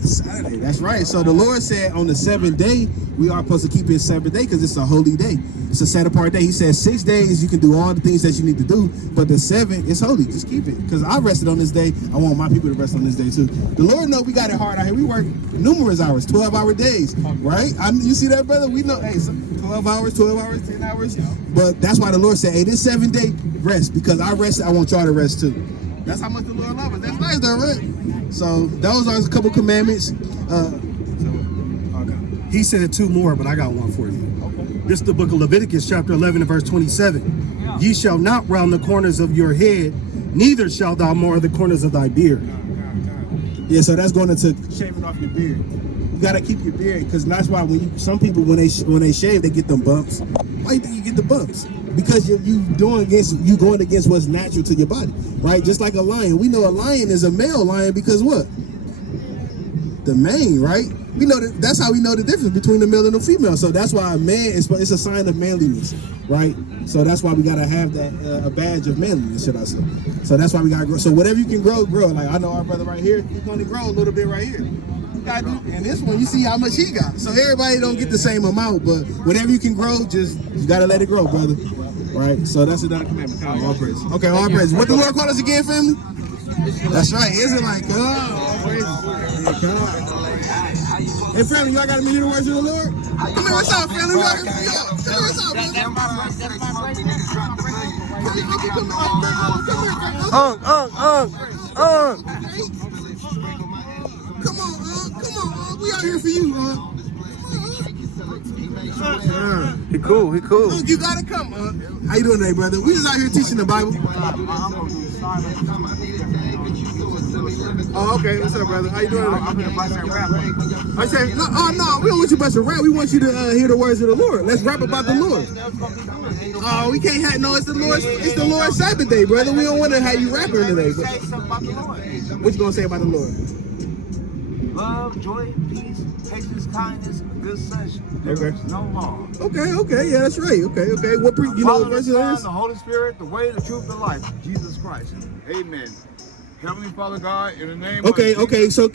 Saturday. That's right. So the Lord said on the 7th day, we are supposed to keep it 7th day because it's a holy day. It's a set apart day. He said 6 days you can do all the things that you need to do, but the 7th is holy. Just keep it. Because I rested on this day. I want my people to rest on this day too. The Lord knows we got it hard out here. We work numerous hours, 12-hour days, right? You see that, brother? We know, 12 hours, 10 hours. But that's why the Lord said, hey, this 7th day, rest. Because I rested, I want y'all to rest too. That's how much the Lord loves us. That's nice though, right? So those are a couple commandments. He said 2 more, but I got one for you. Okay. This is the book of Leviticus, chapter 11 and verse 27. Yeah. Ye shall not round the corners of your head, neither shalt thou mar the corners of thy beard. Yeah, so that's going into shaving off your beard. You gotta keep your beard, because that's why some people when they shave, they get them bumps. Why do you think you get the bumps? Because you're going against what's natural to your body, right? Just like a lion. We know a lion is a male lion because what? The mane, right? we know that's how we know the difference between the male and the female. So that's why a man it's a sign of manliness, right? So that's why we gotta have that a badge of manliness, should I say? So that's why we gotta grow. So whatever you can grow. Like I know our brother right here, he's gonna grow a little bit right here. And this one, you see how much he got. So everybody don't get the same amount, but whatever you can grow, you gotta let it grow, brother. Right? So that's another commandment. All praise. Okay, all praise. What the Lord call us again, family? That's right. Israelite. All praise. Hey, family, y'all got to hear the words of the Lord? Come here, what's up, family? Y'all hear me? Come here, what's up, brother? Come on, we out here for you, He cool. You gotta come, How you doing today, brother? We just out here teaching the Bible. Oh, okay. What's up, brother? How you doing? I'm gonna bust that rap. I said, no, we don't want you to bust a rap. We want you to hear the words of the Lord. Let's rap about the Lord. Oh, we can't have it's the Lord's Sabbath day, brother. We don't want to have you rapping today. But Say something about the Lord. what you gonna say about the Lord? Love, joy, peace, patience, kindness, good sense. There is no law. Okay, yeah, that's right. Okay. What Father, verse the Son, is? the Holy Spirit, the way, the truth, the life, Jesus Christ. Amen. Heavenly Father God, in the name Okay. of Jesus. So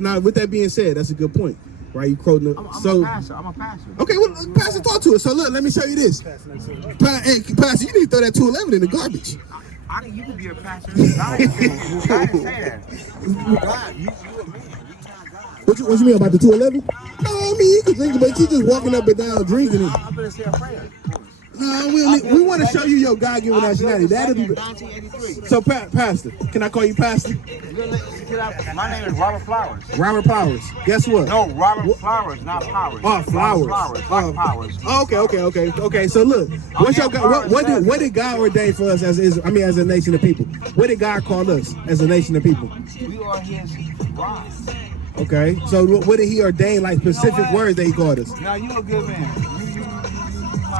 now, with that being said, that's a good point, right? You quoting the I'm a pastor. Okay, well, Pastor, talk to us. So look, let me show you this. Hey, Pastor, you need to throw that 211 in the garbage. You could be a pastor. God didn't say that. God, you a man. What you mean about the 211? No, I mean you can drink it, but you just walking up and down drinking it. I'm gonna say a prayer. No, we want to show you your God-given nationality. That'll be. 1983. So, Pastor, can I call you Pastor? My name is Robert Flowers. Robert Powers. Guess what? No, Robert Flowers, not Powers. Oh, Flowers. Flowers, like Powers. Okay. So look, what's your God? What did God ordain for us as a nation of people? What did God call us as a nation of people? We are His bride. Okay. So what did He ordain, like specific words that He called us? Now you a good man. You my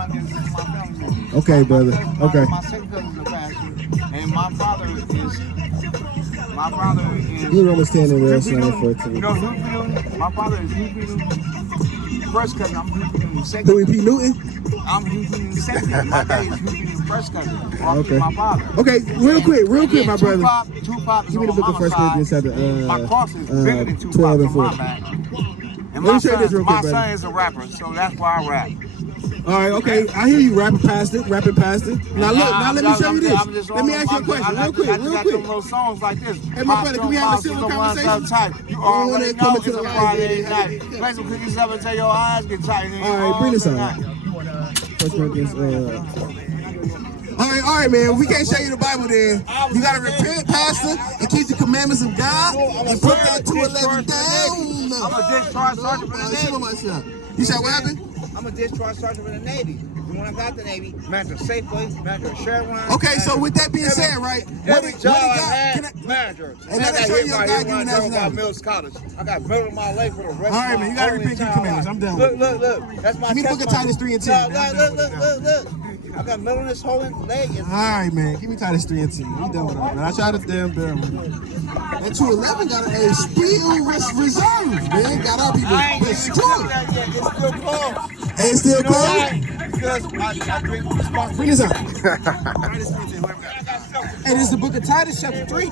family member. Okay, brother. Okay. My second cousin is a pastor, and my brother is. You Romans 10 and verse 14. You know Hugh my father is Hugh first cousin. I'm Hugh second. Who P. Newton? I'm Hugh second. My dad is Hugh first cousin. Okay. My father. Okay, real quick, my brother. Tupac is Give me the on book of my 1 side. Corinthians chapter My cross is bigger than Tupac 12 and on 4. my back. And Let me show you this real quick, my brother. son is a rapper, so that's why I rap. All right, okay. I hear you rapping past it. Now look, let me show you this. Let me ask you a question, real quick. Little songs like this. Hey, my brother, can we have a civil conversation? You I don't already wanna know come it's into a the Friday light, night. Play some cookies up until your eyes get tight. All right, bring this out. 1 Corinthians. All right, man. If we can't show you the Bible, then you gotta repent, Pastor, and keep the commandments of God, and put that 211 down. I'm a discharge sergeant for the Navy. You said what happened? I'm a discharge sergeant for the Navy. When I got the Navy, manager Safeway, manager Chevron. Okay, so with that being said, right? Every job I had, manager. And let me show you your God-given nationality. Mills College. I got middle of my life for the rest of my life. All right, man, you gotta repent your commandments. I'm done. Look. That's my Give me the book of Titus 3 and 10. Look. I got middle of this whole leg. All right, man. Give me Titus 3 and 10. We done with that, man. I tried to damn bear, man. That 211 got a spiel reserve, man. Got our people destroyed. It's still closed. Hey, it's still closed? Because I drink responsibly. Bring this out. Hey, this is the book of Titus, chapter 3.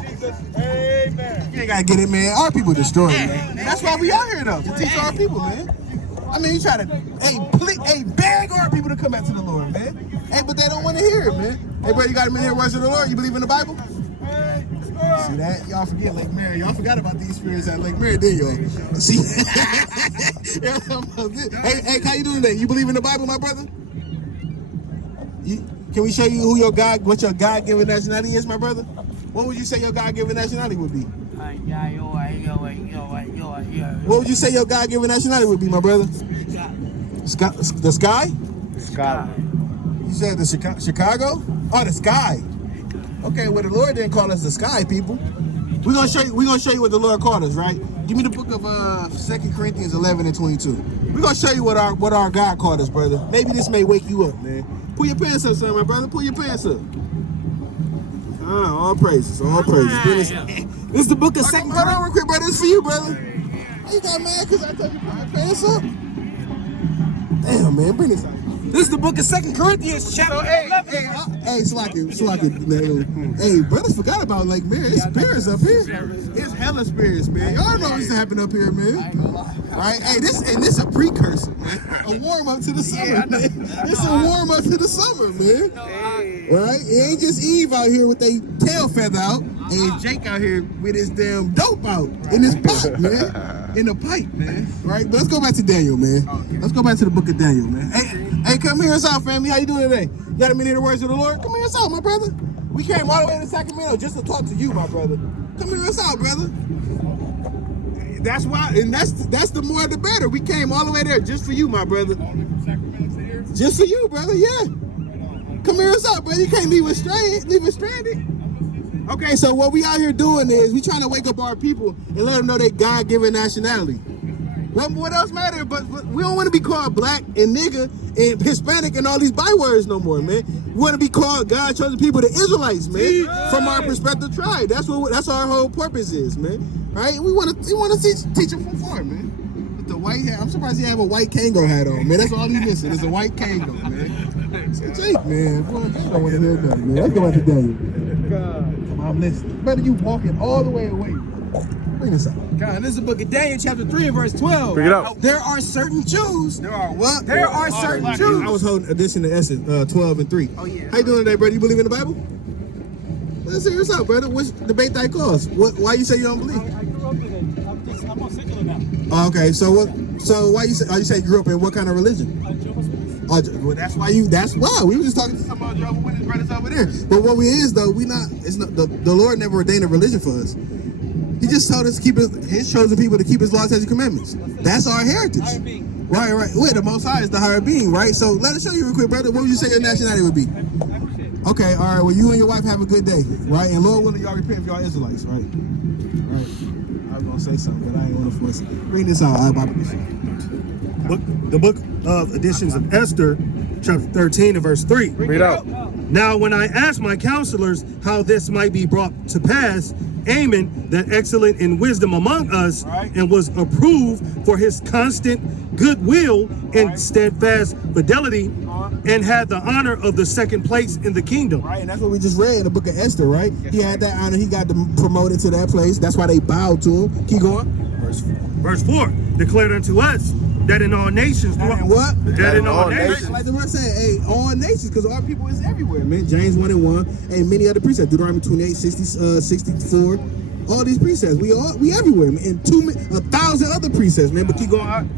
Amen. You ain't gotta get it, man. Our people destroyed, man. That's why we out here, though, to teach our people, man. I mean, you try to, beg our people to come back to the Lord, man. Hey, but they don't want to hear it, man. Hey, bro, you got them in here words of the Lord? You believe in the Bible? See that? Y'all forget Lake Mary. Y'all forgot about these spirits at Lake Mary, did y'all? See? Hey, how you doing today? You believe in the Bible, my brother? Can we show you what your God-given nationality is, my brother? What would you say your God-given nationality would be? What would you say your God-given nationality would be, my brother? The sky? Sky. You said the Chicago? Oh, the sky. Okay, well the Lord didn't call us the sky, people. We're gonna show you what the Lord called us, right? Give me the book of 2 Corinthians 11 and 22. We're gonna show you what our God called us, brother. Maybe this may wake you up, man. Pull your pants up, son, my brother. Pull your pants up. All praises, all praises. This is the book of 2 Corinthians. Hold on real quick, brother. This is for you, brother. You got mad because I told you to put your pants up? Damn, man, bring this out. This is the book of 2 Corinthians, chapter 11. Hey, Slacky, man. Hey, brothers forgot about Lake Mary. It's spirits up here. It's hella spirits, man. Y'all know what's happening up here, man. Right? Hey, this a precursor, man. A warm up to the summer, man. It's a warm up to the summer, man. Right? It ain't just Eve out here with their tail feather out, and Jake out here with his damn dope out in his pot, man. In the pipe, man. Right? But let's go back to Daniel, man. Let's go back to the book of Daniel, man. Hey, come hear us out, family. How you doing today? You got a minute to hear the words of the Lord? Come hear us out, my brother. We came all the way to Sacramento just to talk to you, my brother. Come hear us out, brother. That's why, and that's the more the better. We came all the way there just for you, my brother. Just for you, brother. Yeah. Come hear us out, brother. You can't leave us stranded. Okay, so what we out here doing is we trying to wake up our people and let them know they God-given nationality. What else matter? But we don't want to be called black and nigga and Hispanic and all these bywords no more, man. We want to be called God-chosen people, the Israelites, man, from our perspective tribe. That's our whole purpose is, man. Right? We want to teach them from far, man. With the white hat, I'm surprised he have a white Kango hat on, man. That's all he's missing. It's a white Kango, man. So Jake, man, boy, I don't want to hear nothing, man. Let's go back to Daniel. I'm listening. Better you walking all the way away. Bring this out. God, this is the book of Daniel, chapter 3 and verse 12. Bring it out. There are certain Jews. There are what? There are certain Jews. I was holding addition to Essence 12 and 3. Oh, yeah. How you doing today, brother? You believe in the Bible? Let's hear this out, brother. Which debate that cause? Why you say you don't believe? I grew up in it. I'm more secular now. Oh, okay, so what? So why you say you grew up in what kind of religion? Jehovah's Witness. Well, that's why we were just talking to some of Jehovah's Witness brothers over there. But what we is though, it's not the Lord never ordained a religion for us. He just told us to keep his chosen people to keep his laws, statutes, and commandments. That's our heritage. Higher being. Right. We're the Most High is the higher being, right? So let us show you real quick, brother. What would you say your nationality would be? I appreciate it. Okay, all right. Well, you and your wife have a good day, right? And Lord willing, y'all repent if y'all Israelites, right? Right. I was gonna say something, but I ain't gonna force it. Read this out, all right, The book of editions of Esther, chapter 13 and verse 3. Read out. Now, when I asked my counselors how this might be brought to pass, Ammon, the excellent in wisdom among us, and was approved for his constant goodwill and steadfast fidelity, and had the honor of the second place in the kingdom. Right, and that's what we just read in the book of Esther, right? He had that honor. He got promoted to that place. That's why they bowed to him. Keep going. Verse 4, declared unto us that in all nations, what? That in all nations. Like the word saying, hey, all nations, because our people is everywhere, man. James 1 and 1, and many other precepts. Deuteronomy 28, 60, 64. All these precepts, we everywhere, man. And 1,000 other precepts, man. But keep going.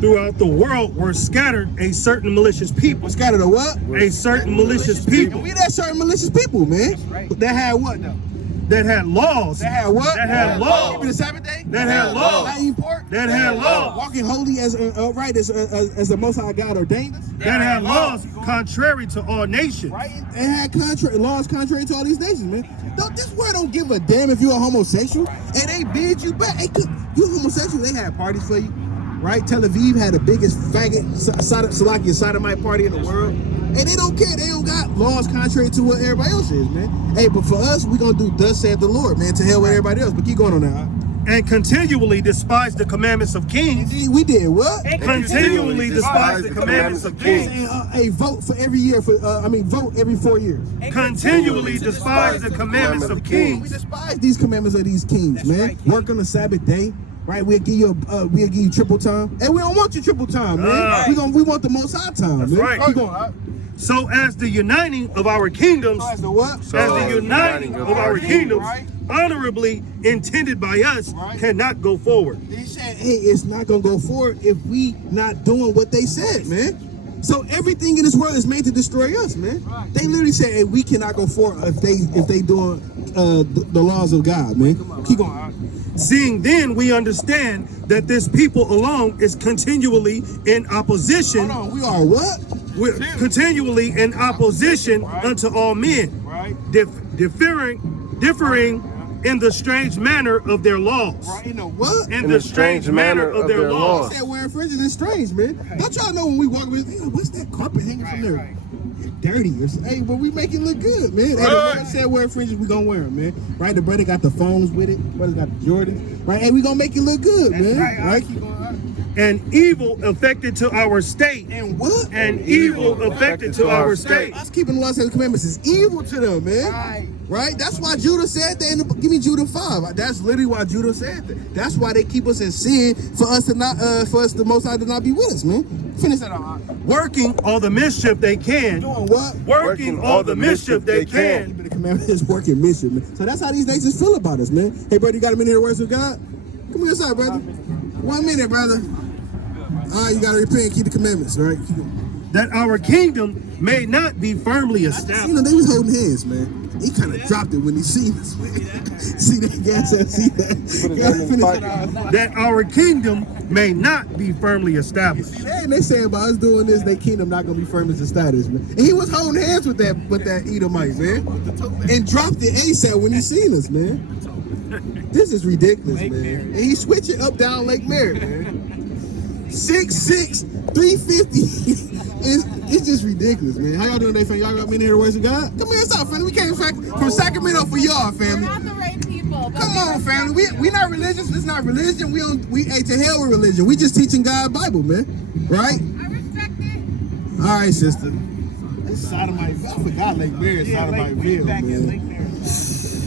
Throughout the world were scattered a certain malicious people. Scattered a what? A certain malicious people. And we that certain malicious people, man. That had what though? That had laws. That had what? That had laws. Keeping the Sabbath day? That had laws. Not eating pork? That had laws. Walking holy as upright as the Most High God ordained us? That had laws contrary to all nations. Right? It had laws contrary to all these nations, man. This world don't give a damn if you're a homosexual. And they bid you back. Hey, you homosexual, they had parties for you. Right? Tel Aviv had the biggest faggot, sodomite party in the world. And they don't care. They don't got laws contrary to what everybody else is, man. Hey, but for us, we're going to do thus saith the Lord, man, to hell with everybody else. But keep going on now. And continually despise the commandments of kings. We did what? And continually despise the commandments of kings. Hey, vote for every year. Vote every 4 years. Continually despise the commandments of We kings. despise these commandments of these kings, man. Work on the Sabbath day. Right, we'll give you triple time, and we don't want you triple time, man. We want the Most High time, That's man. right. Keep going. So as the uniting of our kingdoms, As the what? as the uniting of our kingdoms, honorably intended by us, cannot go forward. They said, hey, it's not gonna go forward if we not doing what they said, man. So everything in this world is made to destroy us, man. They literally said, hey, we cannot go forward if they doing the laws of God, man. Keep going. Seeing then we understand that this people alone is continually in opposition. Hold on, we are what? We're continually in opposition unto all men, differing in the strange manner of their laws. Right, you know what? In the strange manner of their laws. That wearing fringes is strange, man. Don't y'all know when we walk with, what's that carpet hanging from there? Dirty or something. Hey, but we make it look good, man. Hey, the brother said wear fringes, we gonna wear them, man. Right, the brother got the phones with it. Brother got the Jordans. Right, hey, we gonna make it look good, man. Right. And evil affected to our state. And what? And evil affected to our state. Us keeping the laws and commandments is evil to them, man. Right? That's why Judah said that. Give me Judah 5. That's literally why Judah said that. That's why they keep us in sin for us to not, for us the Most High to not be with us, man. Finish that out. Working all the mischief they can. Doing what? Working all the mischief they can. Keeping the commandments is working mischief, man. So that's how these nations feel about us, man. Hey, brother, you got a minute to words with God? Come here, side, brother. 1 minute, brother. All right, you got to repent and keep the commandments, right? That our kingdom may not be firmly established. You know, they was holding hands, man. He kind of dropped it when he seen us, man. See that gas? See that? That our kingdom may not be firmly established. See that? And they say about us doing this, their kingdom not gonna be firm as a status, man. And he was holding hands with that Edomite, man, and dropped it ASAP when he seen us, man. This is ridiculous, man. And he switched it up down Lake Merritt, man. 6'6", 350. It's just ridiculous, man. How y'all doing today, fam? Y'all got me in here to worship God? Come here, stop, family. We came from Sacramento for y'all, family. We're not the right people. Come on, family. We not religious. This is not religion. We ain't to hell with religion. We just teaching God's Bible, man. Right? I respect it. All right, sister. It's Sodomite. I forgot Lake Merritt, Sodomite-ville, man.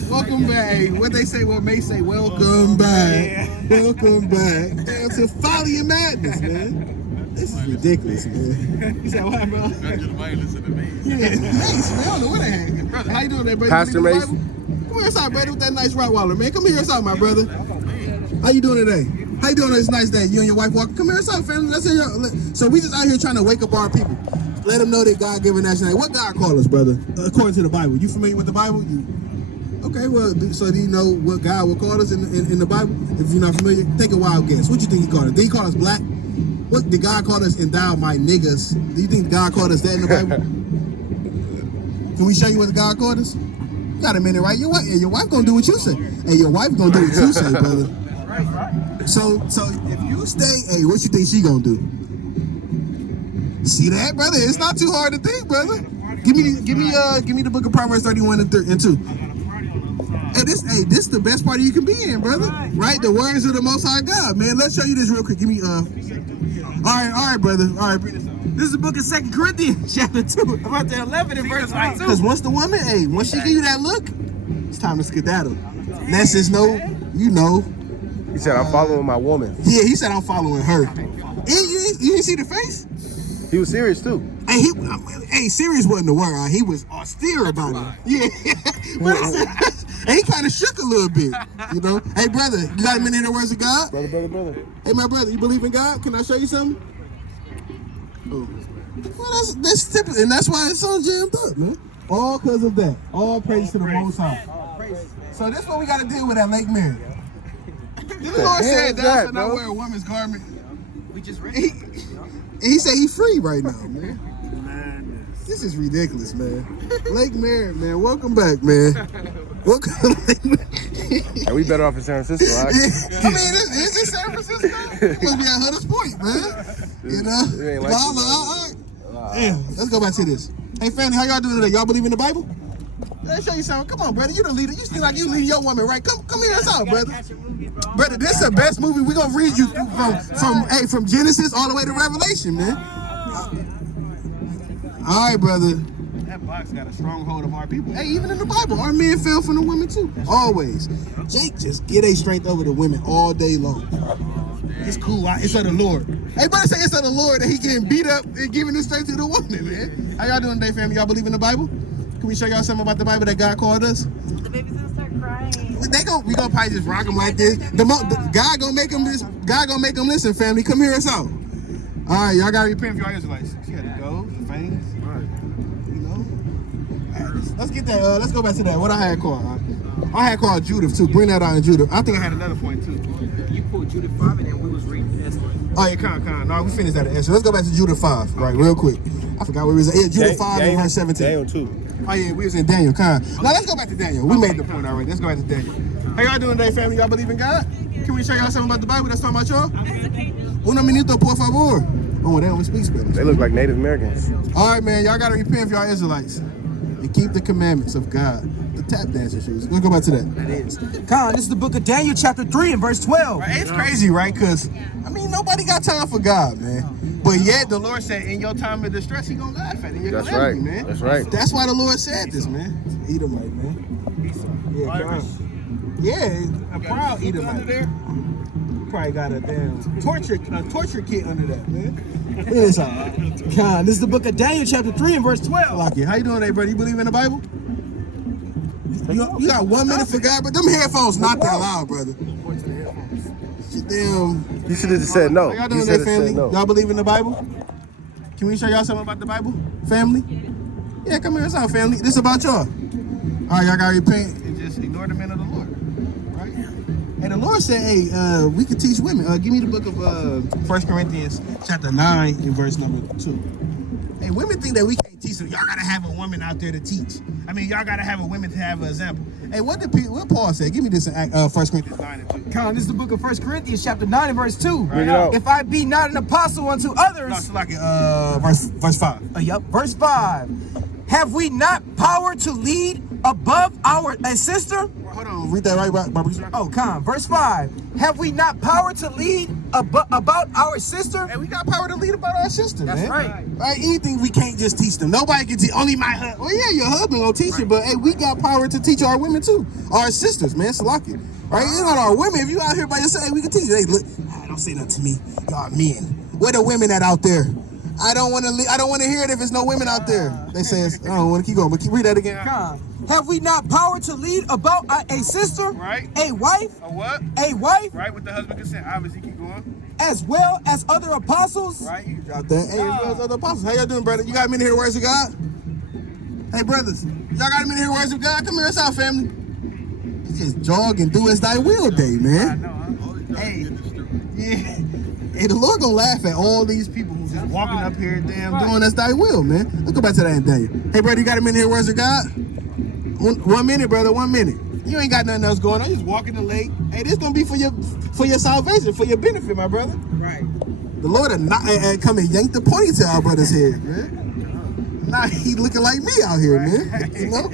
Welcome back. What they say, what May say, welcome back. Welcome back. Damn, to folly and madness, man. This is ridiculous, man. You said what, bro? Yeah, Mace, man. I don't know where they hang. Brother, how you doing there, brother? Pastor Mace. Come here inside, brother, with that nice Rottweiler, man. Come here inside, my brother. How you doing today? How you doing on this nice day? You and your wife walking? Come here inside, family. Let's hear so we just out here trying to wake up our people. Let them know that God gave a nationality. What God call us, brother? According to the Bible. You familiar with the Bible? Okay, well, so do you know what God will call us in the Bible? If you're not familiar, take a wild guess. What do you think he called us? Did he call us black? What did God call us? Endowed my niggas. Do you think God called us that in the Bible? Can we show you what God called us? You got a minute, right? Your wife gonna do what you say. Hey, your wife gonna do what you say, brother. So if you stay, hey, what you think she gonna do? See that, brother? It's not too hard to think, brother. Give me the book of Proverbs 31 and 2. Hey, this the best party you can be in, brother. Right? The words of the Most High God, man. Let's show you this real quick. Give me all right, brother. All right, this is the book of 2 Corinthians, chapter 2, about the 11 and verse 22. Because once she give you that look, it's time to skedaddle. Let's just know, you know. He said, I'm following my woman. Yeah, he said, I'm following her. And you didn't see the face? He was serious, too. Hey, serious wasn't the word. He was austere about it. Yeah. And he kind of shook a little bit, you know. Hey, brother, you got a minute in the words of God? Brother. Hey, my brother, you believe in God? Can I show you something? Oh. Well, that's typical, and that's why it's so jammed up, man. All because of that. All praise to the Most High. So this is what we got to deal with at Lake Merritt. The Lord said thou shalt not wear a woman's garment. We just read it. And he said he's free right now, man. This is ridiculous, man. Lake Merritt, man. Welcome back, man. Welcome to Lake Merritt. Are we better off in San Francisco? Yeah. I mean, is it San Francisco? You must be at Hunters Point, man. You know? It ain't like all right. Damn, let's go back to this. Hey, family, how y'all doing today? Y'all believe in the Bible? Let me show you something. Come on, brother. You the leader. You seem like you lead your woman, right? Come hear us out, brother. Brother, this is the best movie. We're going to read you from Genesis all the way to Revelation, man. All right, brother. That box got a strong hold of our people. Hey, even in the Bible, our men fell from the women too. Always. Jake just get a strength over the women all day long. It's cool. It's of the Lord. Everybody say it's of the Lord that he getting beat up and giving his strength to the woman, man. How y'all doing today, family? Y'all believe in the Bible? Can we show y'all something about the Bible that God called us? The baby's gonna start crying. We gonna probably just rock them like this. God gonna make them listen, family. Come hear us out. All right, y'all gotta repent if y'all Israelites. She had the goals, the fangs. You know. Let's get that. Let's go back to that. What I had called. I had called Judith too. Bring that out in Judith. I think I had another point too. You pulled Judith 5 and then we was reading Esther. Oh yeah, kind. No, we finished that at Esther. Let's go back to Judith 5, right, real quick. I forgot where we was at. Yeah, Judith 5 and verse 17. Daniel 2. Oh yeah, we was in Daniel, kind. Now let's go back to Daniel. We made the point already. Let's go back to Daniel. How y'all doing today, family? Y'all believe in God? Can we show y'all something about the Bible that's talking about y'all? Uno minuto, por favor. Oh, they don't speak Spanish. They look like Native Americans. All right, man. Y'all got to repent if y'all Israelites and keep the commandments of God. The tap dancer shoes. We'll go back to that. That is. Con, this is the book of Daniel, chapter 3 and verse 12. Right, it's crazy, right? Because, I mean, nobody got time for God, man. But yet, the Lord said, in your time of distress, He gonna laugh at it. That's right, man. That's right. That's why the Lord said this, man. Edomite, man. Yeah, a proud Edomite. Probably got a damn torture kit under that, man. Look at this out. Con, this is the book of Daniel, chapter 3 and verse 12. Like it. How you doing today, brother? You believe in the Bible? You got 1 minute for God, but them headphones not that loud, brother. Damn. You should have just said no. How y'all You doing should today, have family? said no. Y'all believe in the Bible? Can we show y'all something about the Bible, family? Yeah, come here, it's our family. This about y'all. All right, y'all gotta repent and just ignore the men of the Lord, right? And the Lord said, hey, we could teach women. Give me the book of 1 Corinthians chapter 9 and verse number 2. Hey, women think that we can't teach them. Y'all gotta have a woman out there to teach. I mean, y'all gotta have a woman to have an example. Hey, what Paul say? Give me this in 1 Corinthians 9 and 2. Con, this is the book of 1 Corinthians, chapter 9 and verse 2. Bring it out. If I be not an apostle unto others. No, it's like verse 5. Yep, verse 5. Have we not power to lead above our sister? Hold on, read that right, Barbara. Oh, con, verse 5. Have we not power to lead about our sister? Hey, we got power to lead about our sister, That's man. right. Right? Anything we can't just teach them. Nobody can teach. Only my husband. Well, yeah, your husband will teach you, but hey, we got power to teach our women too. Our sisters, man. Salaki. Right? It's not our women. If you out here by yourself, hey, we can teach you. Hey, look, don't say nothing to me. Y'all men. Where the women at out there? I don't want to hear it if there's no women out there. They say, I don't want to keep going, but read that again. Con, have we not power to lead about a sister? Right. A wife? A what? A wife? Right, with the husband consent. Obviously, keep going. As well as other apostles? Right. You Out there. Hey, as well as other apostles. How y'all doing, brother? You got many here words of God? Hey, brothers. Y'all got many here words of God? Come here, it's our family. It's just jog and do as thy will day, man. I know, huh? Hey, yeah. Hey, the Lord gonna laugh at all these people who's just walking up here, damn, doing as thy will, man. Let's go back to that in Daniel. Hey, brother, you got a minute here, words of God? 1 minute, brother, 1 minute. You ain't got nothing else going on. You just walking the lake. Hey, this gonna be for your salvation, for your benefit, my brother. Right. The Lord will not come and yank the ponytail out brother's head, man. Now he looking like me out here, man. You know?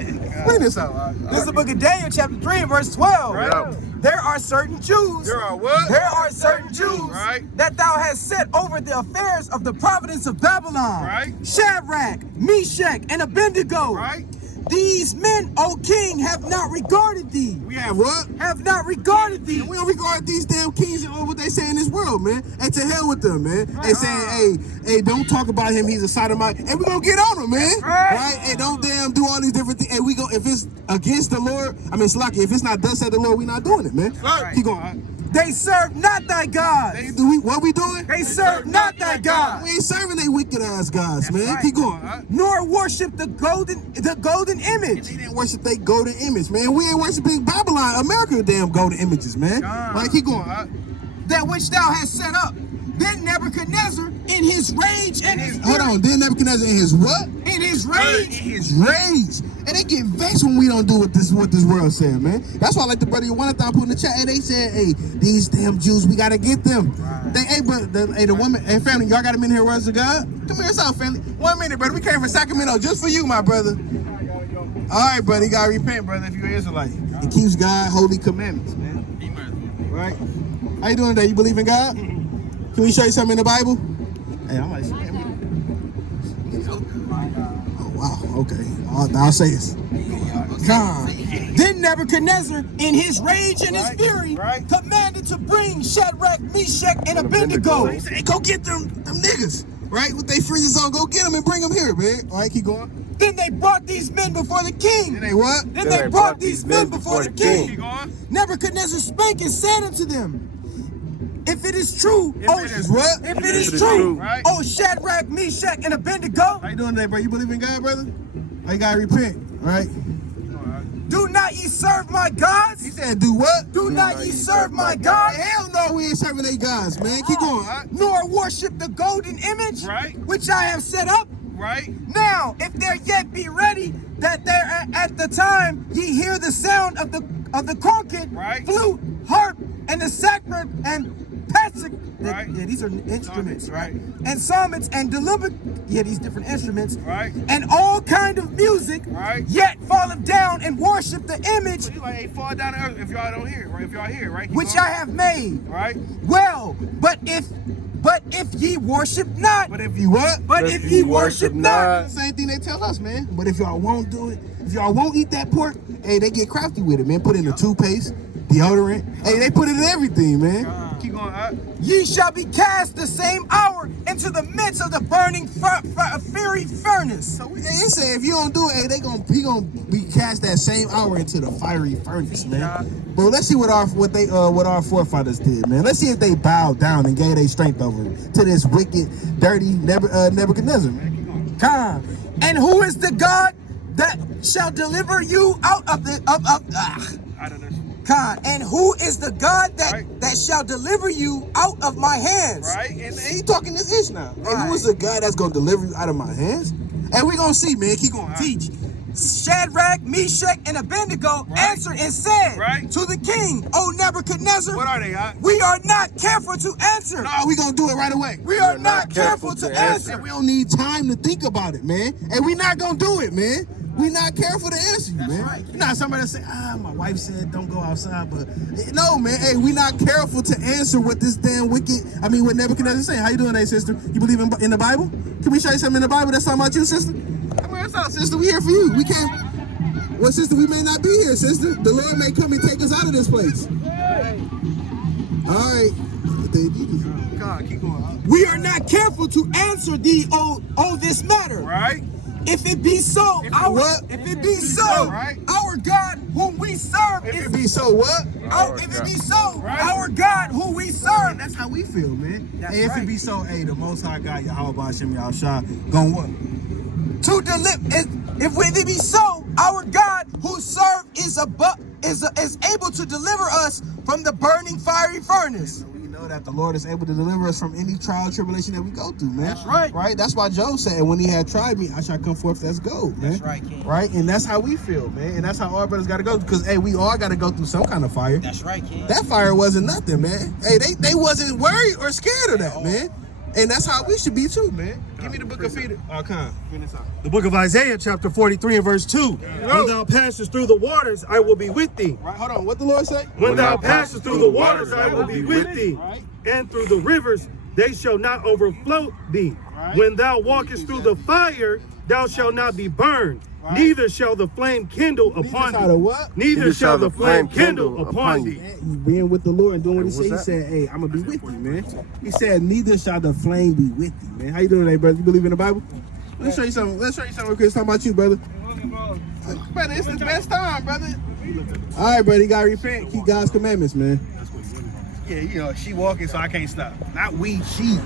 Bring this out. This is the book of Daniel, chapter 3 and verse 12. Right. There are certain Jews. There are what? There are certain Jews Right. that thou hast set over the affairs of the province of Babylon. Right. Shadrach, Meshach, and Abednego. Right. These men, O king, have not regarded thee. We have what? Have not regarded thee. We don't regard these damn kings and all what they say in this world, man. Hey, to hell with them, man. They saying, hey, don't talk about him. He's a sodomite. And we gonna get on him, man. Right? Hey, don't damn do all these different things. Hey, we go if it's against the Lord. I mean, Slocky, if it's not thus said the Lord, we not doing it, man. Right. Keep going. They serve not thy God. What we doing? They serve not thy God. We ain't serving they wicked ass gods, man. right. Keep going. Nor worship the golden image. They didn't worship they golden image, man. We ain't worshiping Babylon, America, damn golden images, man. Right, keep going. That which thou hast set up. Then Nebuchadnezzar, in his rage and his Hold on. Then Nebuchadnezzar in his what? in his rage. In his rage. And they get vexed when we don't do what this world said, man. That's why, like the brother Jonathan put in the chat, hey, they said, hey, these damn Jews, we gotta get them. They, hey, but the woman, hey, family, y'all got a minute here, words of God? Come here, it's out, family. 1 minute, brother. We came from Sacramento just for you, my brother. All right, brother, you gotta repent, brother, if you're an Israelite. It keeps God holy commandments, man. Right? How you doing today? You believe in God? Can we show you something in the Bible? Hey, I might say oh, wow, okay. I'll say this. God. Then Nebuchadnezzar, in his rage and his fury, commanded to bring Shadrach, Meshach, and Abednego. He said, hey, go get them niggas, right? With they freezers on, go get them and bring them here, man. All right, keep going. Then they brought these men before the king. Then they what? Then they brought these men before the king. Keep going. Nebuchadnezzar spake and said unto them, if it is true, If it is what? If it is true, right? oh Shadrach, Meshach, and Abednego, How you doing today, bro? You believe in God, brother? Oh, you gotta repent, right? do not ye serve my gods? He said, do what? Do not ye serve my gods? Hell no, we ain't serving they gods, man. Keep going. Nor worship the golden image Right. which I have set up. Right. Now, if there yet be ready that there at the time ye hear the sound of the corket, flute, harp, and the sacred and pesach. Yeah, these are instruments, right? And psalmets and deliberate, these different instruments, and all kind of music, yet falleth down and worship the image. So you like, hey, fall down to earth if y'all don't hear, right? If y'all hear, right? Keep Which going. I have made. Right. Well, but if ye worship not, But if you what? but if ye worship not, The same thing they tell us, man. But if y'all won't do it, if y'all won't eat that pork, hey, they get crafty with it, man. Put it in the toothpaste, deodorant. Hey, they put it in everything, man. Keep going up. ye shall be cast the same hour into the midst of the burning fiery furnace. So it say if you don't do it, hey, he gonna be cast that same hour into the fiery furnace, man. But let's see what our forefathers did, man. Let's see if they bowed down and gave their strength over to this wicked, dirty Nebuchadnezzar, man. God. And who is the God that shall deliver you out of the Out of this. God? And who is the God that shall deliver you out of my hands? Right. And he talking this ish now. Hey, Right. who is the guy that's gonna deliver you out of my hands? And we gonna see, man. Keep going. Teach. Shadrach, Meshach, and Abednego answered and said to the king, O Nebuchadnezzar, What are they, huh? we are not careful to answer. No, we gonna do it right away. We are not careful to answer. And we don't need time to think about it, man. And we not gonna do it, man. We not careful to answer you, man. right. You're not somebody that say, my wife said don't go outside, but no, man. Hey, we not careful to answer what this damn what Nebuchadnezzar saying. How you doing, hey, sister? You believe in the Bible? Can we show you something in the Bible that's talking about you, sister? Come on, out, sister. We here for you. We can't. Well, sister, we may not be here, sister. The Lord may come and take us out of this place. All right. God, keep going. We are not careful to answer thee, O this matter. Right. If it be so, If our God whom we serve If is it be so, what? if it be so, our God who we serve. That's how we feel, man. That's Hey, if right. it be so, hey, the Most High God, Yahweh Hashem Yahushua, gon' what? To deliver, if it be so, our God who serve is able to deliver us from the burning fiery furnace. We know that the Lord is able to deliver us from any trial and tribulation that we go through, man. That's right. Right? That's why Job said, when he had tried me, I shall come forth as gold, man. That's right, King. Right? And that's how we feel, man. And that's how our brothers got to go. Because, hey, we all got to go through some kind of fire. That's right, King. That fire wasn't nothing, man. Hey, they wasn't worried or scared of that, man. And that's how we should be too, man. Give me the book of Peter. The book of Isaiah, chapter 43 and verse 2. When thou passest through the waters, I will be with thee. Right, hold on. What the Lord say? When thou passest through the waters, I will be with thee. And through the rivers, they shall not overflow thee. When thou walkest through the fire, thou shalt not be burned. Neither shall the flame kindle upon Neither shall the thee. what? Neither shall the flame kindle upon thee. You being with the Lord and doing what he said. He what's said, hey, I'm going to be with you, man. He said, neither shall the flame be with you, man. How you doing today, brother? You believe in the Bible? Let's show you something. Let's show you something real quick. It's talking about you, brother. Brother, it's the best time, brother. All right, brother. You got to repent. Keep God's commandments, man. Yeah, you know, she walking, so I can't stop. Not we, she.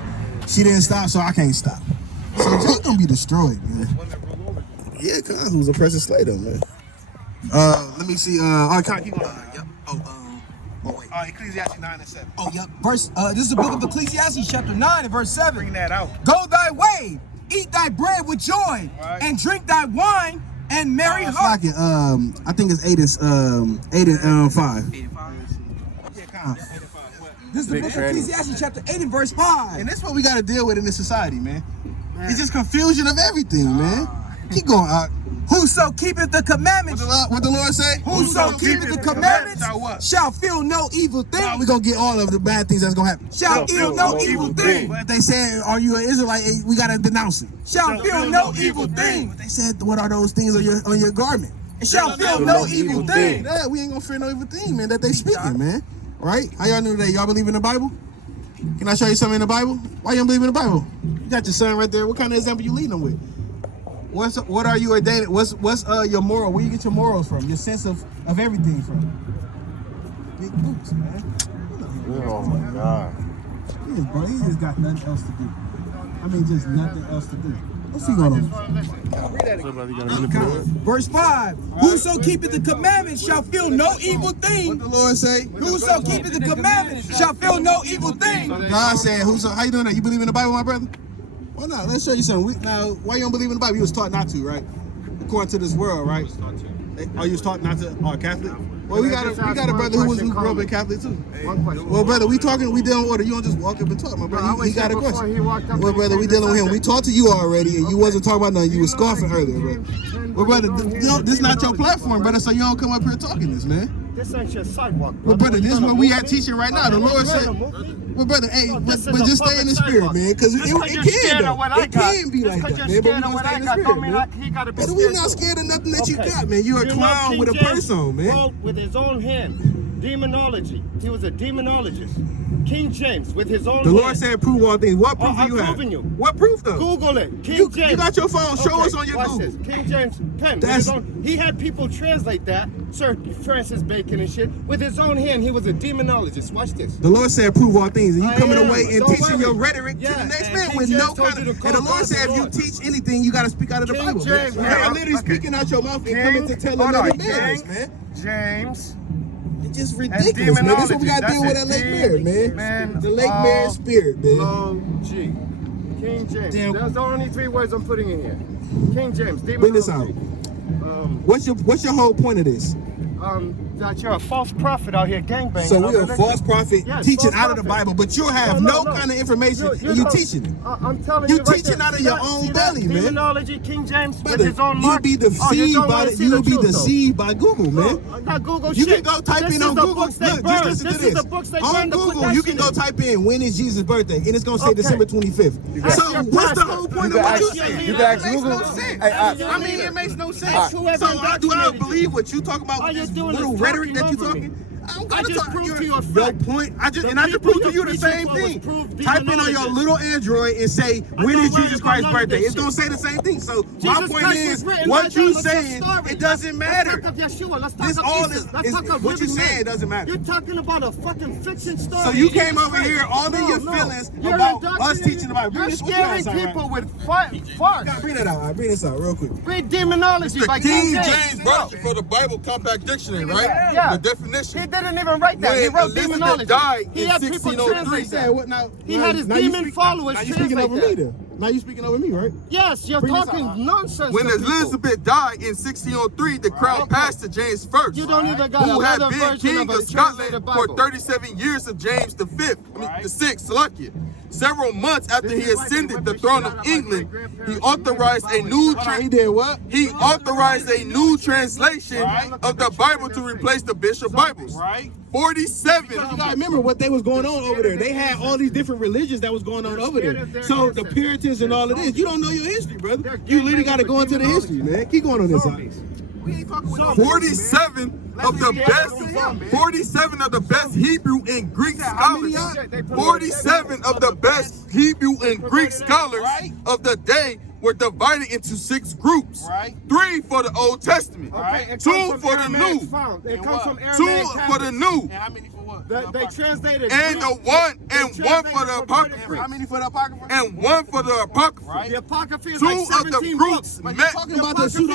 She didn't stop, so I can't stop. So Jay gonna be destroyed, man. Yeah, cause was a precious slave, though, man. Let me see. Keep going. Yep. Wait. Ecclesiastes 9 and 7. Oh, yep. This is the book of Ecclesiastes, chapter 9 and verse 7. Bring that out. Go thy way, eat thy bread with joy, and drink thy wine and merry heart. I think it's 8 and 5. This is the book of Ecclesiastes, chapter 8 and verse 5. And that's what we got to deal with in this society, man. It's just confusion of everything, man. Keep going. Whoso keepeth the commandments, What the Lord say? whoso keepeth the commandments shall feel no evil thing. We're going to get all of the bad things that's going to happen. Shall feel no evil thing. But if they said, are you an Israelite? Hey, we got to denounce it. Shall feel no evil thing. But they said, what are those things on your garment? Shall feel no evil thing. Yeah, we ain't going to fear no evil thing, man, that they speaking, man. Right? How y'all know today? Y'all believe in the Bible? Can I show you something in the Bible? Why you don't believe in the Bible? You got your son right there. What kind of example you leading them with? What are you ordained? What's your moral? Where you get your morals from? Your sense of everything from? Big boots, man. Oh my God. He just got nothing else to do. I mean, just nothing else to do. What's he going on? Verse 5. Whoso keepeth the commandments shall feel no evil thing. What the Lord say? Whoso keepeth the commandments shall feel no evil thing. God said, how you doing that? You believe in the Bible, my brother? Why not? Let's show you something. Now, why you don't believe in the Bible? You was taught not to, right? according to this world, right? Are you taught not to Catholic? Well, we got a brother who grew up in Catholic too. One question. Well, brother, we dealing order. You don't just walk up and talk, my brother. He got a question. Well, brother, we dealing with him. We talked to you already, and you wasn't talking about nothing. You was scoffing earlier, bro. Well, brother, this is not your platform, brother. So you don't come up here talking this, man. This ain't your sidewalk. Well, brother, this is what we are teaching right now. The Lord said. Well, brother, hey, but just stay in the spirit, man, because it can though. It can be like that, man. But we gonna stay in the spirit, man. But we not scared of nothing that you got, man. You a clown with a purse on, man. With his own hand, demonology. He was a demonologist. King James with his own hand. The Lord said, "Prove all things." What proof do you have? I'm proving you. What proof though? Google it. King James. You got your phone. Show us on your watch Google. This. King James pen. He had people translate that. Sir Francis Bacon and shit. With his own hand, he was a demonologist. Watch this. The Lord said, "Prove all things," and you coming away and teaching your rhetoric to the next man with no kind of. And the Lord said, "If you teach anything, you got to speak out of the Bible." James, You're literally speaking out your mouth and coming to tell another man, man. James. It's just ridiculous, man. This is what we got to deal with at Lake Merritt, man. The Lake Merritt spirit, man. G. King James. Damn. That's the only 3 words I'm putting in here. King James. Bring this out. What's your whole point of this? That you're a false prophet out here gangbanging. So we're a false prophet teaching false out of the Bible, but you have no kind of information and you teaching it. I'm telling you, you teaching out of your own belly, man. Demonology, King James with Brother, his own mark. You'll be deceived by Google, man. Not Google You shit. can go type in on Google. Look, just listen to this. On Google, you can go type in when is Jesus' birthday, and it's gonna say December 25th. So what's the whole point of what you saying? You can ask It makes Google. no sense. Hey, I mean, it makes no sense. So do I believe what you talk about with this little rhetoric that you talking? I'm gonna talk your point. I just proved to you the same thing. Type in on your little Android and say when is Jesus Christ's birthday. It's gonna say the same thing. So my point is, what you saying, it doesn't matter. This all is what you saying. It doesn't matter. You're talking about a fucking fiction story. So you came over here, all in your feelings about us teaching the Bible. You're scaring people with farce. Bring that out. I'll bring this out real quick. Read demonology by King James version for the Bible Compact Dictionary, right? Yeah. The definition. He didn't even write that. He When wrote Elizabeth demonology. died He in had people 1603. translate that. He had his demon followers Now you speaking translate over that. me, then. Now you speaking over me, right? Yes, you're Bring this talking out. nonsense. When to people. Elizabeth died in 1603, the crown passed to James I, You don't even got who had another been version king of of a Scotland translated for Bible. 37 years of James the Sixth, Salakia. Several months after he ascended the throne of England, he authorized a new He did what? He authorized a new translation of the Bible to replace the Bishop Bibles. 47. You gotta remember what they was going on over there. They had all these different religions that was going on over there. So the Puritans and all of this, you don't know your history, brother. You literally gotta go into the history, man. Keep going on this side. 47 of the best, 47 of the best Hebrew and Greek scholars, 47 of the best Hebrew and Greek scholars of the day were divided into 6 groups. 3 for the Old Testament, 2 for the New, 2 for the New, How many for what? They translated and the one for the Apocrypha, How many for the Apocrypha? and 1 for the Apocrypha. The Apocrypha is 2 like of the 17 groups books. met. Talking about the pseudo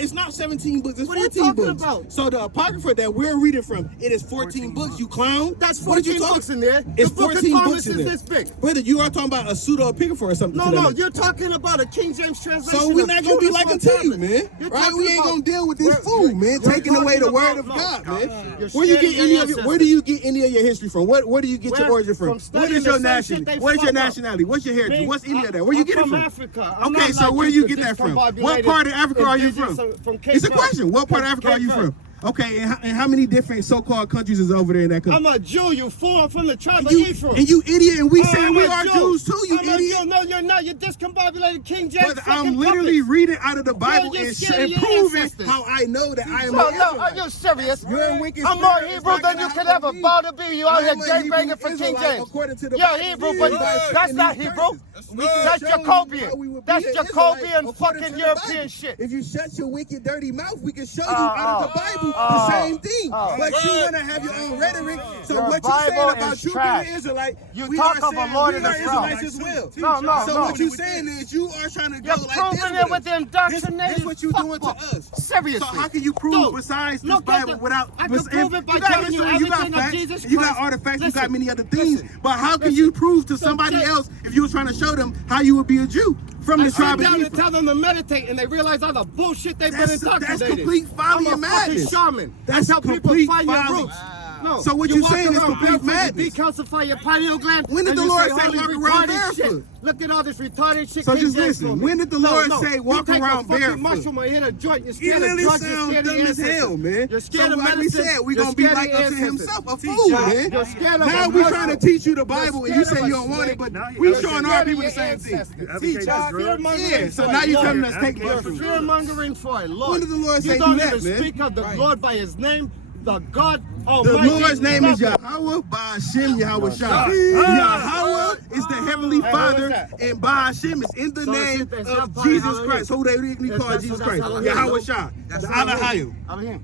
it's not 17 books, it's What are you 14 talking books. about? So the Apocrypha that we're reading from, it is 14 books, you clown. That's What are you 14 talking- books in there. It's The book of 14 Thomas books in is there. this big. Brother, you are talking about a pseudo Apocrypha or something. No, to that no, effect. you're talking about a King James translation. So we're of not gonna be like a beautiful team, tablets. man. You're Right? talking We ain't about- gonna deal with this You're- fool, man. you're Taking away the talking word about of God, love. man. You're Where you get sharing any your of your, where ancestors. do you get any of your history from? Where do you get your Where? origin from? From What studying is your the same shit nationality? they What's your fuck up. nationality? What's your heritage? Me, What's any of that? Where you get it I'm from? Africa. I'm Okay, not so like where do you you get that from? What discombobulated part of Africa are you from? indigenous from Cape It's a Verde. question. What part of Africa are Cape you Verde. from? Okay, and how many different so-called countries is over there in that country? I'm a Jew, you fool. I'm from the tribe of You, Ephraim. and you idiot, and we Oh, saying I'm we a are Jew. Jews too, you I'm a idiot. Jew. No, you're not. You're discombobulated King James. But fucking I'm literally puppet. reading out of the Bible you're and scared of your proving ancestors. how I know that I am No, an no, are Israelite. you serious? You're a wicked I'm more spirit. Hebrew It's than not you gonna could happen ever to me. bow to be. You out here I'm a gangbanging Hebrew for King Israelite James. according to the You're Bible. Hebrew, Yeah, but right. that's In not these Hebrew. curses. We can That's show you Jacobian. how we would be That's an Jacobian Israelite according fucking to the European Bible. shit. If you shut your wicked, dirty mouth, we can show you out of the Bible the same thing. But you want to have your own rhetoric. So Your what you're saying Bible about is you trash. being an Israelite, You we talk are of a saying Lord we in are the throne. Israelites as well. No, no, So no. what you're saying is you are trying to go You're like this proving it with the indoctrinated This what you doing to us. Seriously. So how can you prove Dude, besides this look at Bible the- without? I can prove it by you got telling you history, got everything of facts, Jesus you got Christ. artifacts, you Listen, got many other things. listen, But how can listen. you prove to So somebody Jay- else if you were trying to show them how you would be a Jew? from the I sit tribe of down and Ephraim. tell them to meditate, and they realize all the bullshit they've been That's indoctrinated. complete folly I'm and a fucking madness. shaman. That's how people complete find your folly. roots. No. So what you walk saying is around complete barefoot, madness. You decalcify your pineal gland. When did and the you Lord say say all this walk around retarded shit. barefoot? Look at all this retarded shit. So King just James listen, told me. when did the Lord say You walk take around a fucking barefoot? mushroom or hit a joint. You're He scared of literally drugs. You're sounds scared dumb of as hell, ancestors. man. You're scared So of like we medicine. said, we You're gonna be scared like of unto ancestors. himself, a fool, man. You're scared of Now a we mushroom. trying to teach you the Bible and you scared say of you a don't want it, snake. but we You're showing scared our of people the your same thing. ancestors. Teach us. Fear-mongering Yeah, so for now a you Lord. telling us take You're mushrooms. fear-mongering for a Lord. When did the Lord say You don't do that, even man? speak of the Lord by his name, the God The Almighty. Lord's name is Love Yahweh Ba'Hashem Yahweh Shah. Ah. Yahweh is the Heavenly Hey, Father, what's that? and Ba'Hashem is in the So name it's of not Jesus Elohim. Christ. Who they really call That's- Jesus that's Christ? Elohim, Yahweh no? Shah. That's The Elohim. Elohim.